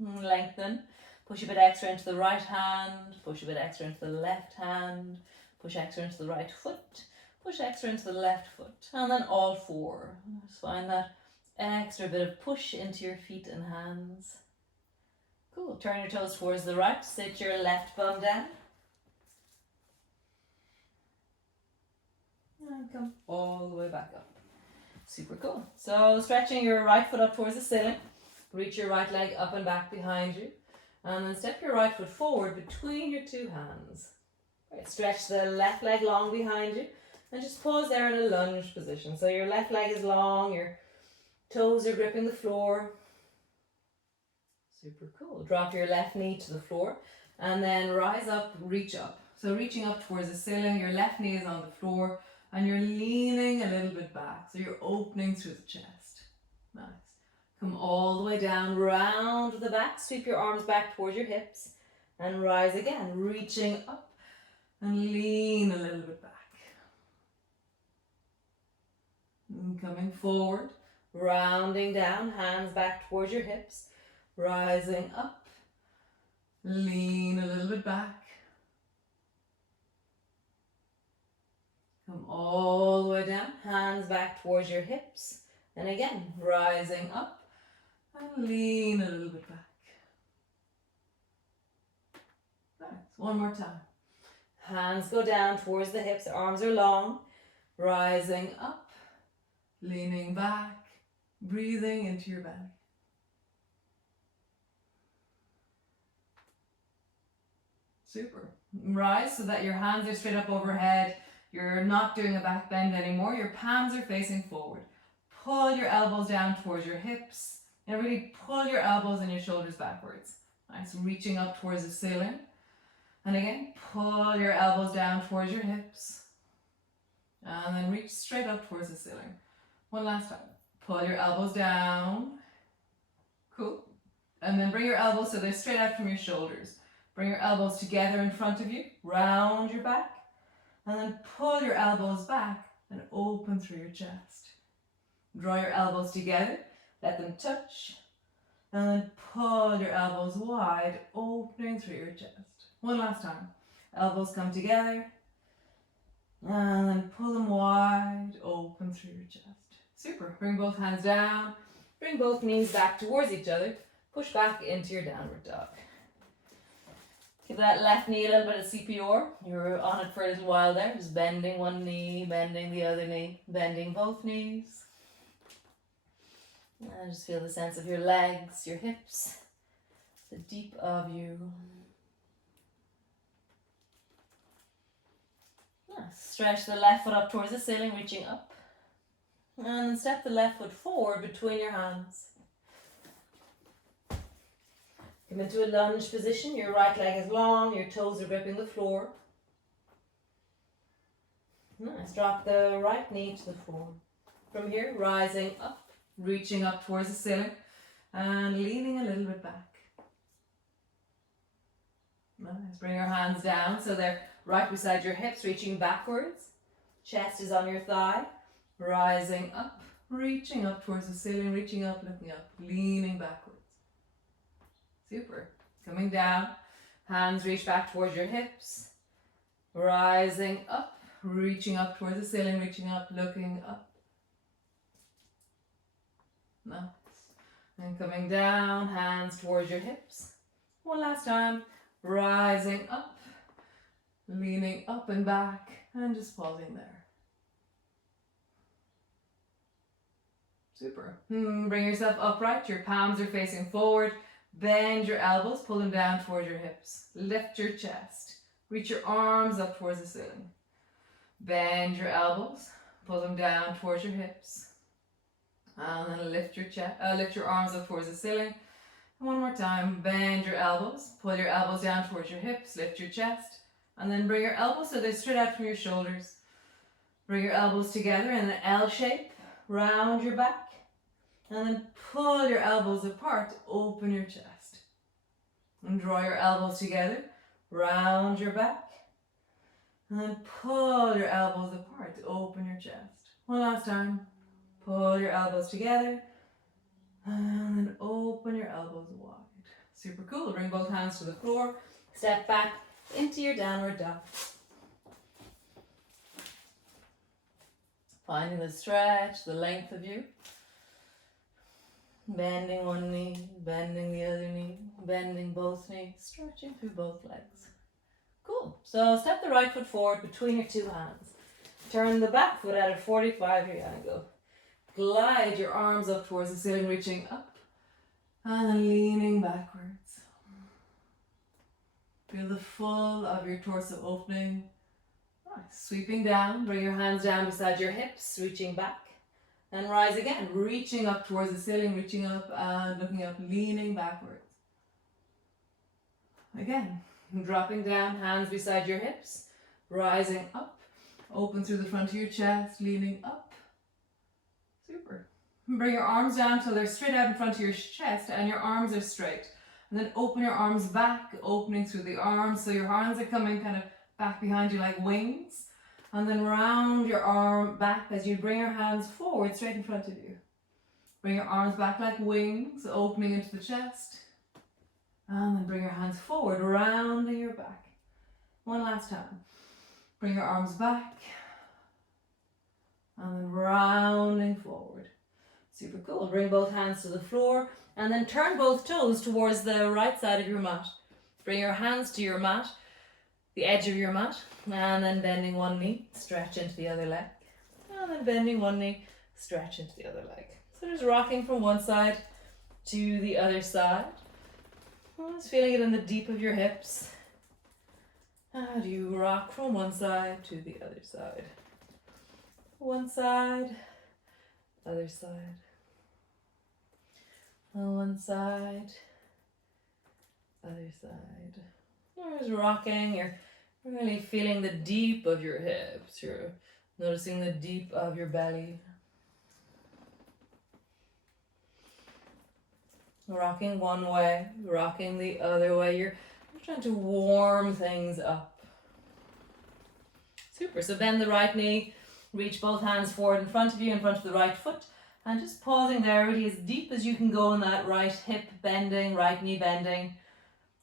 Lengthen. Push a bit extra into the right hand. Push a bit extra into the left hand. Push extra into the right foot. Push extra into the left foot. And then all four. Just find that extra bit of push into your feet and hands. Cool. Turn your toes towards the right. Sit your left bum down. And come all the way back up. Super cool. So stretching your right foot up towards the ceiling. Reach your right leg up and back behind you. And then step your right foot forward between your two hands. Right, stretch the left leg long behind you. And just pause there in a lunge position. So your left leg is long, your toes are gripping the floor. Super cool. Drop your left knee to the floor. And then rise up, reach up. So reaching up towards the ceiling, your left knee is on the floor. And you're leaning a little bit back. So you're opening through the chest. Nice. Come all the way down, round the back. Sweep your arms back towards your hips. And rise again, reaching up. And lean a little bit back. And coming forward, rounding down, hands back towards your hips. Rising up. Lean a little bit back. Come all the way down, hands back towards your hips. And again, rising up and lean a little bit back. Nice. One more time. Hands go down towards the hips, arms are long. Rising up, leaning back, breathing into your belly. Super. Rise so that your hands are straight up overhead. You're not doing a back bend anymore. Your palms are facing forward. Pull your elbows down towards your hips and really pull your elbows and your shoulders backwards. Nice, reaching up towards the ceiling. And again, pull your elbows down towards your hips. And then reach straight up towards the ceiling. One last time. Pull your elbows down. Cool. And then bring your elbows so they're straight out from your shoulders. Bring your elbows together in front of you. Round your back. And then pull your elbows back and open through your chest. Draw your elbows together, let them touch, and then pull your elbows wide, opening through your chest. One last time. Elbows come together, and then pull them wide, open through your chest. Super. Bring both hands down, bring both knees back towards each other, push back into your downward dog. Give that left knee a little bit of CPR. You're on it for a little while there. Just bending one knee, bending the other knee, bending both knees. And just feel the sense of your legs, your hips, the deep of you. Stretch the left foot up towards the ceiling, reaching up. And then step the left foot forward between your hands. Come into a lunge position. Your right leg is long, your toes are gripping the floor. Nice. Drop the right knee to the floor. From here, rising up, reaching up towards the ceiling and leaning a little bit back. Nice. Bring your hands down so they're right beside your hips, reaching backwards. Chest is on your thigh. Rising up, reaching up towards the ceiling, reaching up, looking up, leaning backwards. Super. Coming down, hands reach back towards your hips. Rising up, reaching up towards the ceiling, reaching up, looking up. Nice. And coming down, hands towards your hips. One last time. Rising up, leaning up and back, and just pausing there. Super. Bring yourself upright. Your palms are facing forward. Bend your elbows, pull them down towards your hips. Lift your chest. Reach your arms up towards the ceiling. Bend your elbows, pull them down towards your hips. And then lift your arms up towards the ceiling. One more time, bend your elbows, pull your elbows down towards your hips, lift your chest, and then bring your elbows so they're straight out from your shoulders. Bring your elbows together in an L shape, round your back, and then pull your elbows apart, open your chest. And draw your elbows together, round your back, and then pull your elbows apart, open your chest. One last time, pull your elbows together, and then open your elbows wide. Super cool. Bring both hands to the floor. Step back into your downward dog. Finding the stretch, the length of you. Bending one knee, bending the other knee, bending both knees, stretching through both legs. Cool. So step the right foot forward between your two hands. Turn the back foot at a 45-degree angle. Glide your arms up towards the ceiling, reaching up and then leaning backwards. Feel the full of your torso opening. Nice. Sweeping down, bring your hands down beside your hips, reaching back. And rise again, reaching up towards the ceiling, reaching up and looking up, leaning backwards. Again, dropping down, hands beside your hips, rising up, open through the front of your chest, leaning up. Super. Bring your arms down till they're straight out in front of your chest and your arms are straight. And then open your arms back, opening through the arms so your hands are coming kind of back behind you like wings. And then round your arm back as you bring your hands forward straight in front of you. Bring your arms back like wings, opening into the chest. And then bring your hands forward, rounding your back. One last time. Bring your arms back. And then rounding forward. Super cool. Bring both hands to the floor and then turn both toes towards the right side of your mat. Bring your hands to your mat, the edge of your mat, and then bending one knee, stretch into the other leg. And then bending one knee, stretch into the other leg. So just rocking from one side to the other side. Just feeling it in the deep of your hips. How do you rock from one side to the other side? One side, other side. One side, other side. You're just rocking, you're really feeling the deep of your hips. You're noticing the deep of your belly. Rocking one way, rocking the other way. You're trying to warm things up. Super. So bend the right knee. Reach both hands forward in front of you, in front of the right foot, and just pausing there really as deep as you can go in that right hip bending, right knee bending.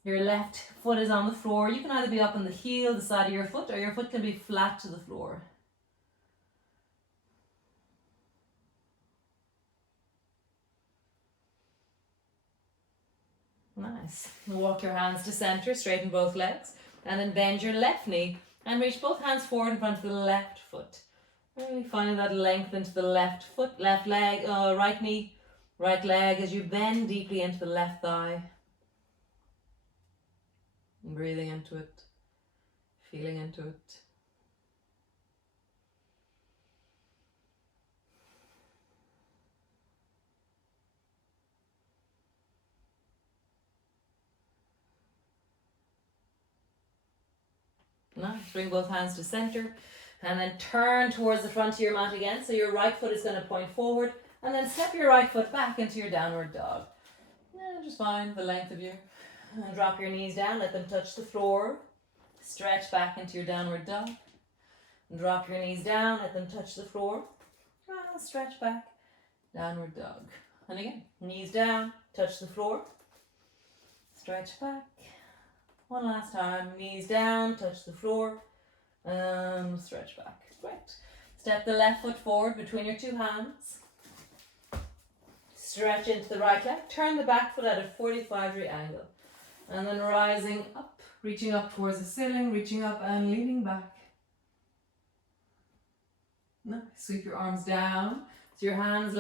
Your left foot is on the floor. You can either be up on the heel, the side of your foot, or your foot can be flat to the floor. Nice. Walk your hands to center, straighten both legs, and then bend your left knee and reach both hands forward in front of the left foot. Really finding that length into the left foot, left leg, right knee, Right leg as you bend deeply into the left thigh. And breathing into it, feeling into it. Nice. Bring both hands to center and then turn towards the front of your mat again. So your right foot is going to point forward and then step your right foot back into your downward dog. Yeah, just fine, the length of you. And drop your knees down, let them touch the floor. Stretch back into your downward dog. And drop your knees down, let them touch the floor. Stretch back, downward dog. And again, knees down, touch the floor. Stretch back. One last time, knees down, touch the floor, and stretch back. Great. Step the left foot forward between your two hands. Stretch into the right leg. Turn the back foot at a 45-degree angle. And then rising up, reaching up towards the ceiling, reaching up and leaning back. Nice. Sweep your arms down. So your hands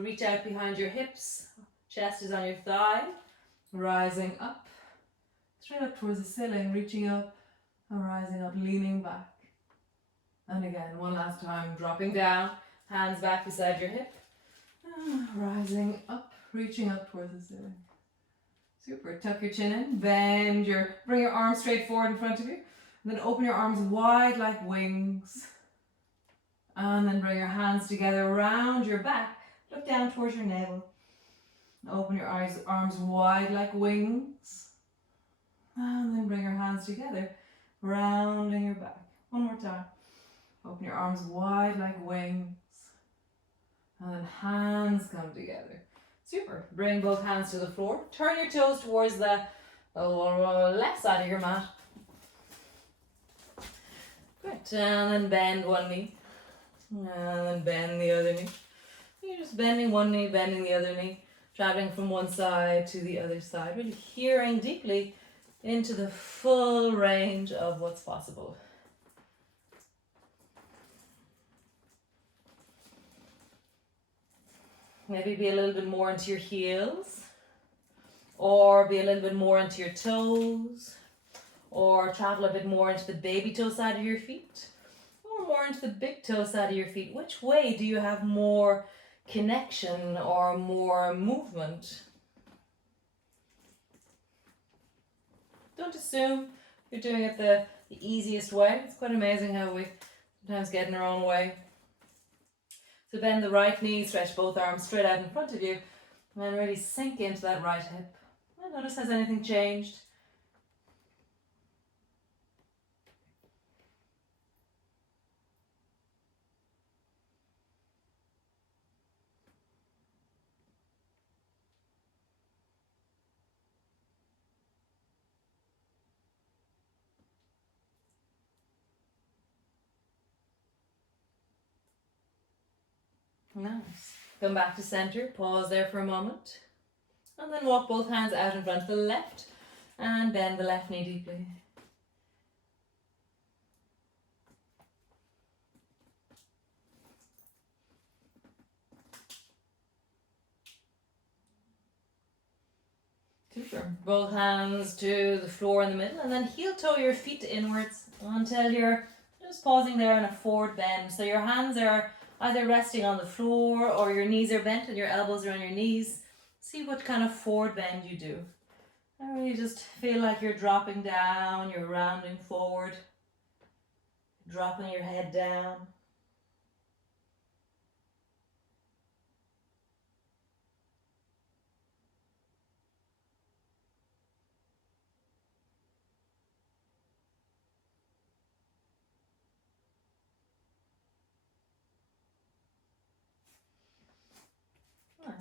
reach out behind your hips. Chest is on your thigh. Rising up. Straight up towards the ceiling, reaching up and rising up, leaning back. And again, one last time, dropping down, hands back beside your hip. Rising up, reaching up towards the ceiling. Super. Tuck your chin in, bring your arms straight forward in front of you. And then open your arms wide like wings. And then bring your hands together around your back. Look down towards your navel. Open your arms wide like wings. And then bring your hands together, rounding your back. One more time. Open your arms wide like wings. And then hands come together. Super. Bring both hands to the floor. Turn your toes towards the left side of your mat. Great. And then bend one knee. And then bend the other knee. You're just bending one knee, bending the other knee. Traveling from one side to the other side. Really hearing deeply into the full range of what's possible. Maybe be a little bit more into your heels, or be a little bit more into your toes, or travel a bit more into the baby toe side of your feet, or more into the big toe side of your feet. Which way do you have more connection or more movement? Don't assume you're doing it the easiest way. It's quite amazing how we sometimes get in our own way. So bend the right knee, stretch both arms straight out in front of you, and then really sink into that right hip. And notice, has anything changed? Nice. Come back to center, pause there for a moment, and then walk both hands out in front of the left and bend the left knee deeply. Super. Both hands to the floor in the middle, and then heel toe your feet inwards until you're just pausing there in a forward bend. So your hands are either resting on the floor or your knees are bent and your elbows are on your knees. See what kind of forward bend you do. And really just feel like you're dropping down, you're rounding forward, dropping your head down.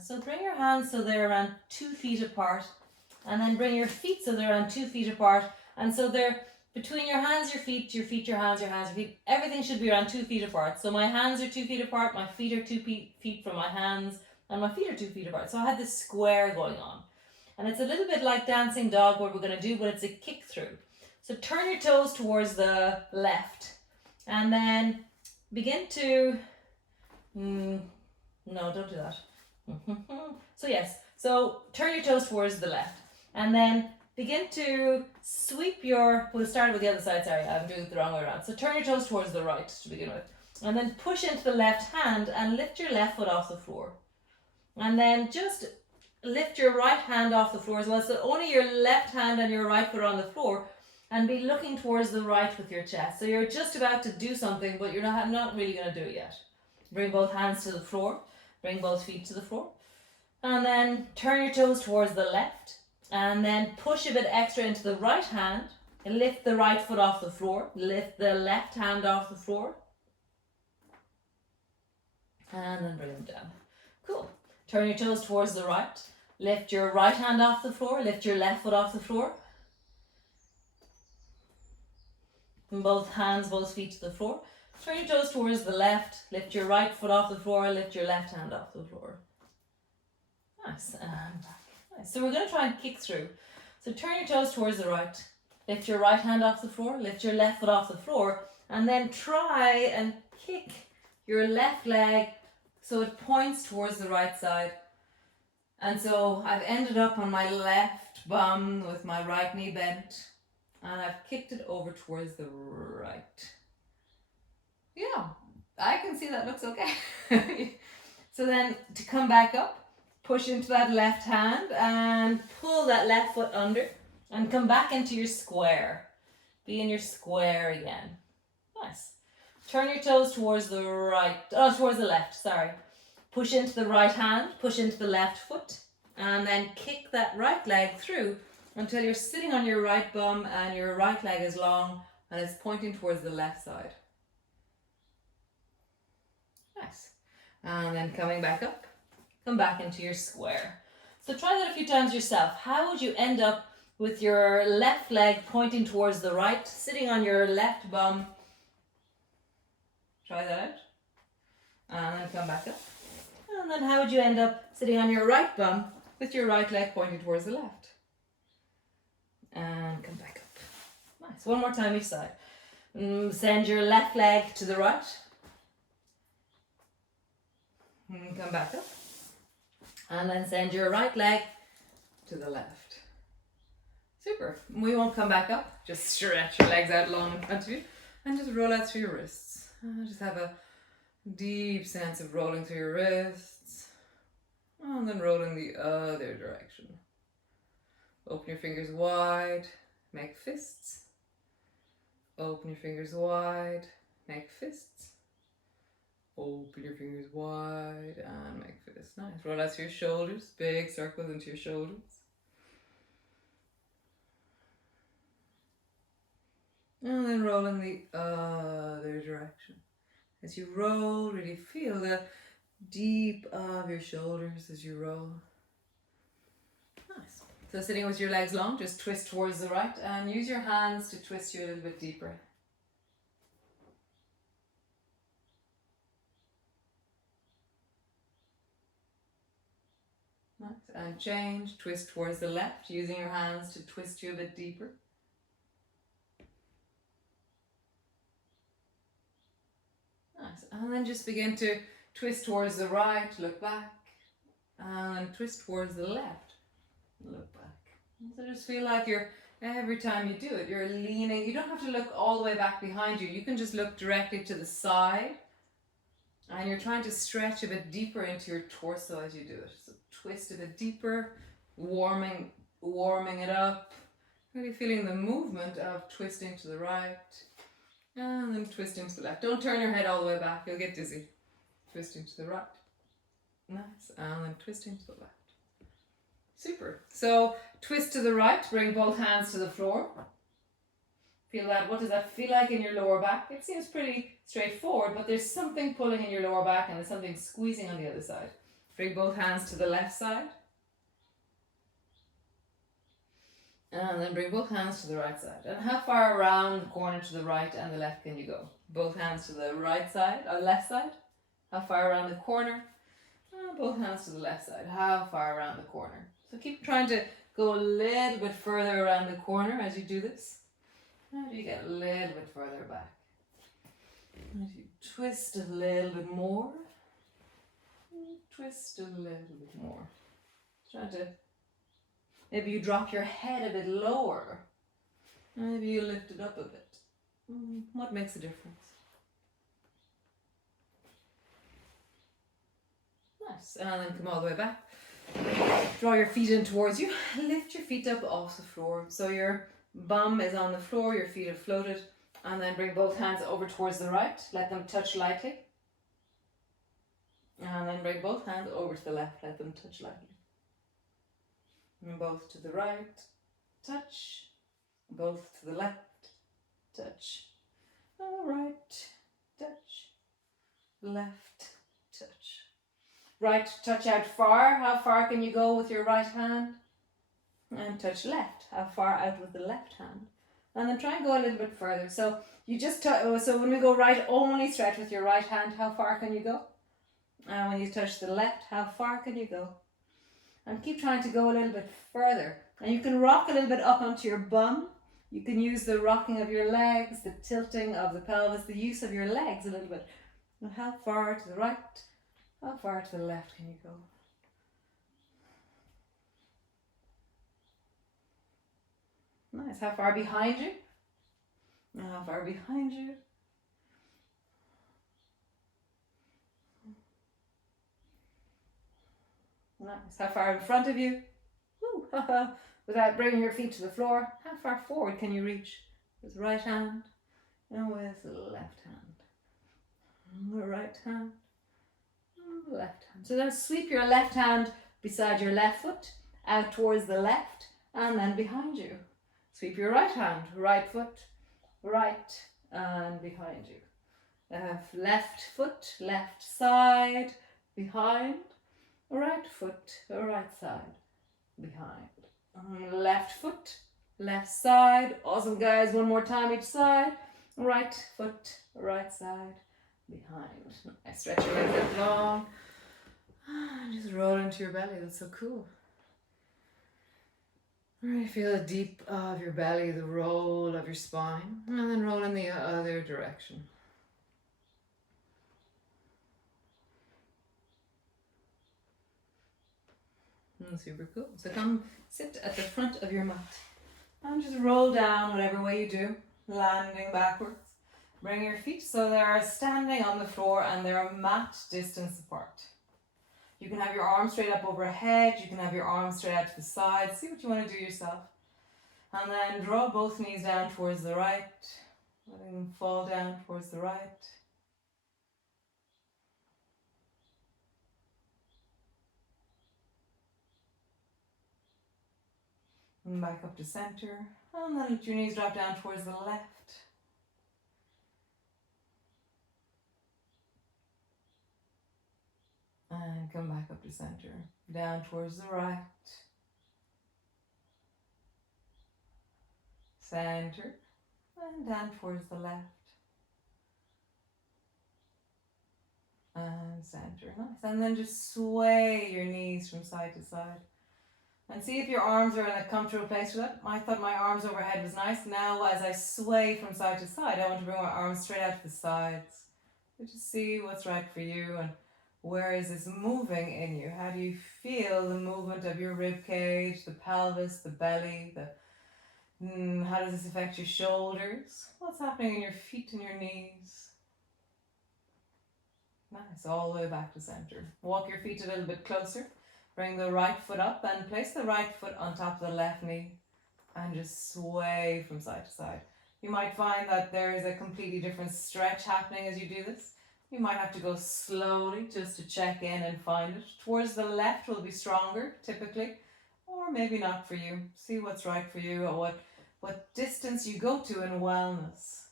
So bring your hands so they're around 2 feet apart, and then bring your feet so they're around 2 feet apart, and so they're between your hands, your feet, your hands, your hands, your feet. Everything should be around 2 feet apart. So my hands are 2 feet apart, my feet are 2 feet from my hands, and my feet are 2 feet apart. So I had this square going on, and it's a little bit like dancing dog, what we're going to do, but it's a kick through. So turn your toes towards the left, and then begin to no, don't do that. So yes, so turn your toes towards the left and then begin to sweep we'll start with the other side, sorry, I'm doing it the wrong way around. So turn your toes towards the right to begin with. And then push into the left hand and lift your left foot off the floor. And then just lift your right hand off the floor as well. So only your left hand and your right foot are on the floor, and be looking towards the right with your chest. So you're just about to do something, but you're not really going to do it yet. Bring both hands to the floor. Bring both feet to the floor. And then turn your toes towards the left. And then push a bit extra into the right hand. And lift the right foot off the floor. Lift the left hand off the floor. And then bring them down. Cool. Turn your toes towards the right. Lift your right hand off the floor. Lift your left foot off the floor. And both hands, both feet to the floor. Turn your toes towards the left. Lift your right foot off the floor. Lift your left hand off the floor. Nice. And back. Nice. So we're going to try and kick through. So turn your toes towards the right. Lift your right hand off the floor. Lift your left foot off the floor. And then try and kick your left leg so it points towards the right side. And so I've ended up on my left bum with my right knee bent. And I've kicked it over towards the right. Yeah, I can see that looks okay. So then to come back up, push into that left hand and pull that left foot under and come back into your square. Be in your square again. Nice. Turn your toes towards the towards the left, sorry. Push into the right hand, push into the left foot, and then kick that right leg through until you're sitting on your right bum and your right leg is long and it's pointing towards the left side. Nice. And then coming back up, come back into your square. So try that a few times yourself. How would you end up with your left leg pointing towards the right, sitting on your left bum? Try that out. And then come back up. And then how would you end up sitting on your right bum with your right leg pointing towards the left? And come back up. Nice. One more time each side. Send your left leg to the right. And come back up. And then send your right leg to the left. Super. We won't come back up. Just stretch your legs out long in front of you. And just roll out through your wrists. Just have a deep sense of rolling through your wrists. And then rolling the other direction. Open your fingers wide, make fists. Open your fingers wide, make fists. Open your fingers wide and make fists. Nice. Roll out through your shoulders, big circles into your shoulders. And then roll in the other direction. As you roll, really feel the deep of your shoulders as you roll. Nice. So sitting with your legs long, just twist towards the right and use your hands to twist you a little bit deeper. Nice. And change, twist towards the left, using your hands to twist you a bit deeper. Nice. And then just begin to twist towards the right, look back, and twist towards the left, look back. So just feel like every time you do it, you're leaning. You don't have to look all the way back behind you. You can just look directly to the side, and you're trying to stretch a bit deeper into your torso as you do it. So twist a bit deeper, warming it up, really feeling the movement of twisting to the right, and then twisting to the left. Don't turn your head all the way back, you'll get dizzy. Twisting to the right. Nice. And then twisting to the left. Super. So twist to the right, bring both hands to the floor. Feel that. What does that feel like in your lower back? It seems pretty straightforward, but there's something pulling in your lower back and there's something squeezing on the other side. Bring both hands to the left side. And then bring both hands to the right side. And how far around the corner to the right and the left can you go? Both hands to the right side or left side. How far around the corner? Both hands to the left side. How far around the corner? So keep trying to go a little bit further around the corner as you do this. How do you get a little bit further back? As you twist a little bit more. twist a little bit more. Try to, maybe you drop your head a bit lower. Maybe you lift it up a bit. What makes a difference? Nice. And then come all the way back. Draw your feet in towards you. Lift your feet up off the floor. So your bum is on the floor, your feet have floated. And then bring both hands over towards the right. Let them touch lightly. And then bring both hands over to the left. Let them touch lightly. And both to the right. Touch. Both to the left. Touch. All right. Touch. Left. Touch. Right, touch out far. How far can you go with your right hand? And touch left. How far out with the left hand? And then try and go a little bit further. So you just so when we go right, only stretch with your right hand. How far can you go? And when you touch the left, how far can you go? And keep trying to go a little bit further. And you can rock a little bit up onto your bum. You can use the rocking of your legs, the tilting of the pelvis, the use of your legs a little bit. And how far to the right? How far to the left can you go? Nice. How far behind you? How far behind you? Nice. How far in front of you? Woo, without bringing your feet to the floor. How far forward can you reach? With the right hand and with the left hand. And the right hand. Left hand. So then sweep your left hand beside your left foot out towards the left and then behind you. Sweep your right hand, right foot, right and behind you. Left foot, left side, behind. Right foot, right side, behind. Left foot, left side. Awesome, guys. One more time each side. Right foot, right side, behind. Nice. Stretch your legs out long. Just roll into your belly. That's so cool. Really feel the deep of your belly, the roll of your spine, and then roll in the other direction. Super cool. So come sit at the front of your mat and just roll down whatever way you do, landing backwards. Bring your feet so they're standing on the floor and they're mat distance apart. You can have your arms straight up overhead, you can have your arms straight out to the side. See what you want to do yourself. And then draw both knees down towards the right, letting them fall down towards the right. And back up to center. And then let your knees drop down towards the left. And come back up to center. Down towards the right. Center. And down towards the left. And center. Nice. And then just sway your knees from side to side. And see if your arms are in a comfortable place for that. I thought my arms overhead was nice. Now as I sway from side to side, I want to bring my arms straight out to the sides. So just see what's right for you and where is this moving in you? How do you feel the movement of your rib cage, the pelvis, the belly, how does this affect your shoulders? What's happening in your feet and your knees? Nice, all the way back to center. Walk your feet a little bit closer. Bring the right foot up and place the right foot on top of the left knee and just sway from side to side. You might find that there is a completely different stretch happening as you do this. You might have to go slowly just to check in and find it. Towards the left will be stronger, typically, or maybe not for you. See what's right for you or what distance you go to in wellness.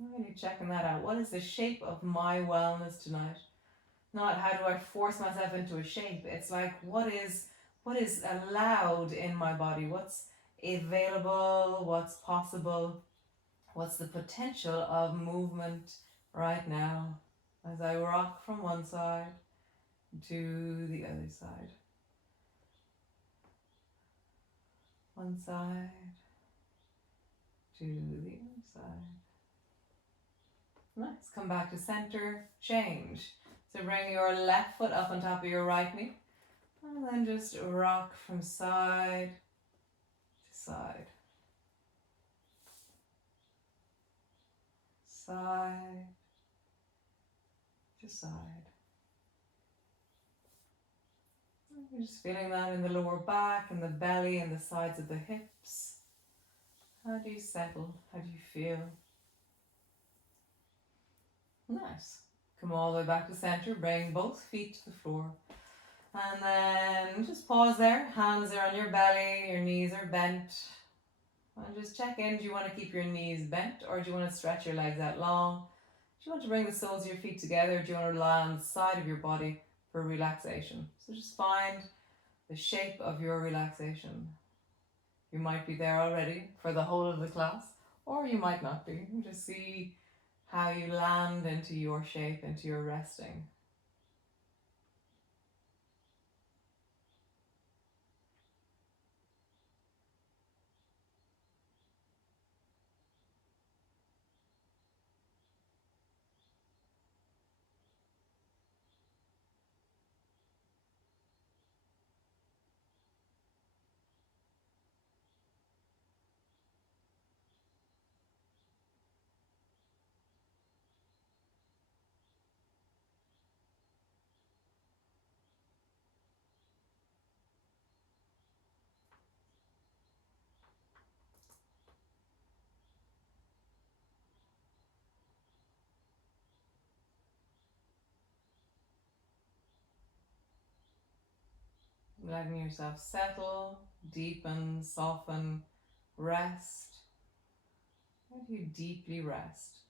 I'm really checking that out. What is the shape of my wellness tonight? Not how do I force myself into a shape. It's like what is allowed in my body? What's available? What's possible? What's the potential of movement right now as I rock from one side to the other side? One side to the other side. Nice. Come back to center. Change. So bring your left foot up on top of your right knee. And then just rock from side to side. Side to side. You're just feeling that in the lower back and the belly and the sides of the hips. How do you settle? How do you feel? Nice. Come all the way back to center. Bring both feet to the floor. And then just pause there. Hands are on your belly. Your knees are bent. And just check in. Do you want to keep your knees bent or do you want to stretch your legs out long? Do you want to bring the soles of your feet together or do you want to rely on the side of your body for relaxation? So just find the shape of your relaxation. You might be there already for the whole of the class, or you might not be. Just see how you land into your shape, into your resting. Letting yourself settle, deepen, soften, rest. How do you deeply rest?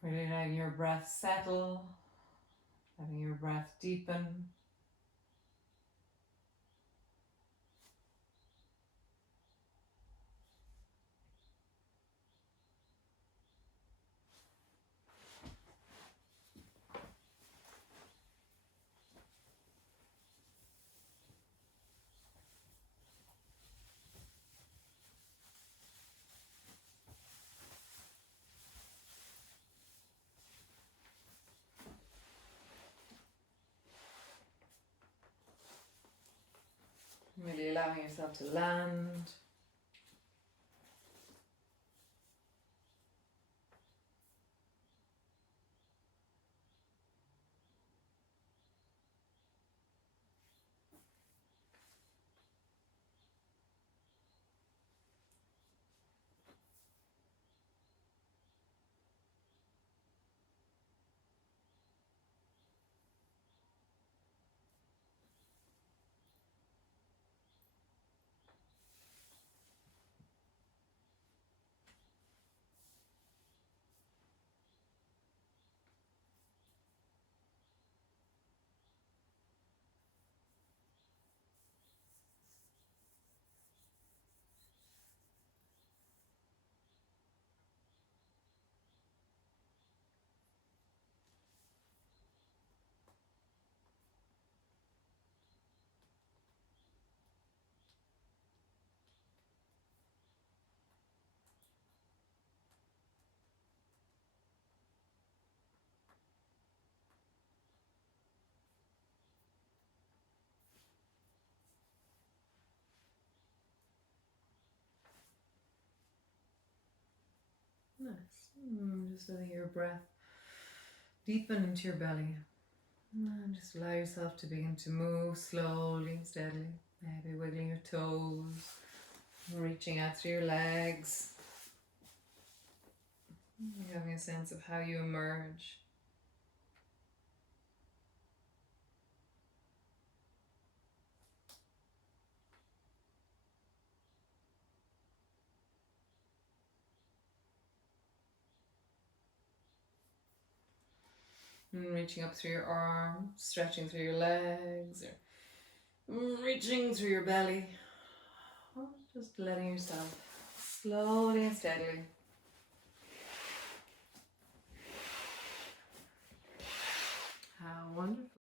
Really letting your breath settle, letting your breath deepen. Really allowing yourself to land. Nice. Just letting your breath deepen into your belly. And just allow yourself to begin to move slowly and steadily. Maybe wiggling your toes, reaching out through your legs. Having a sense of how you emerge. And reaching up through your arms, stretching through your legs, or reaching through your belly. Or just letting yourself slowly and steadily. How wonderful.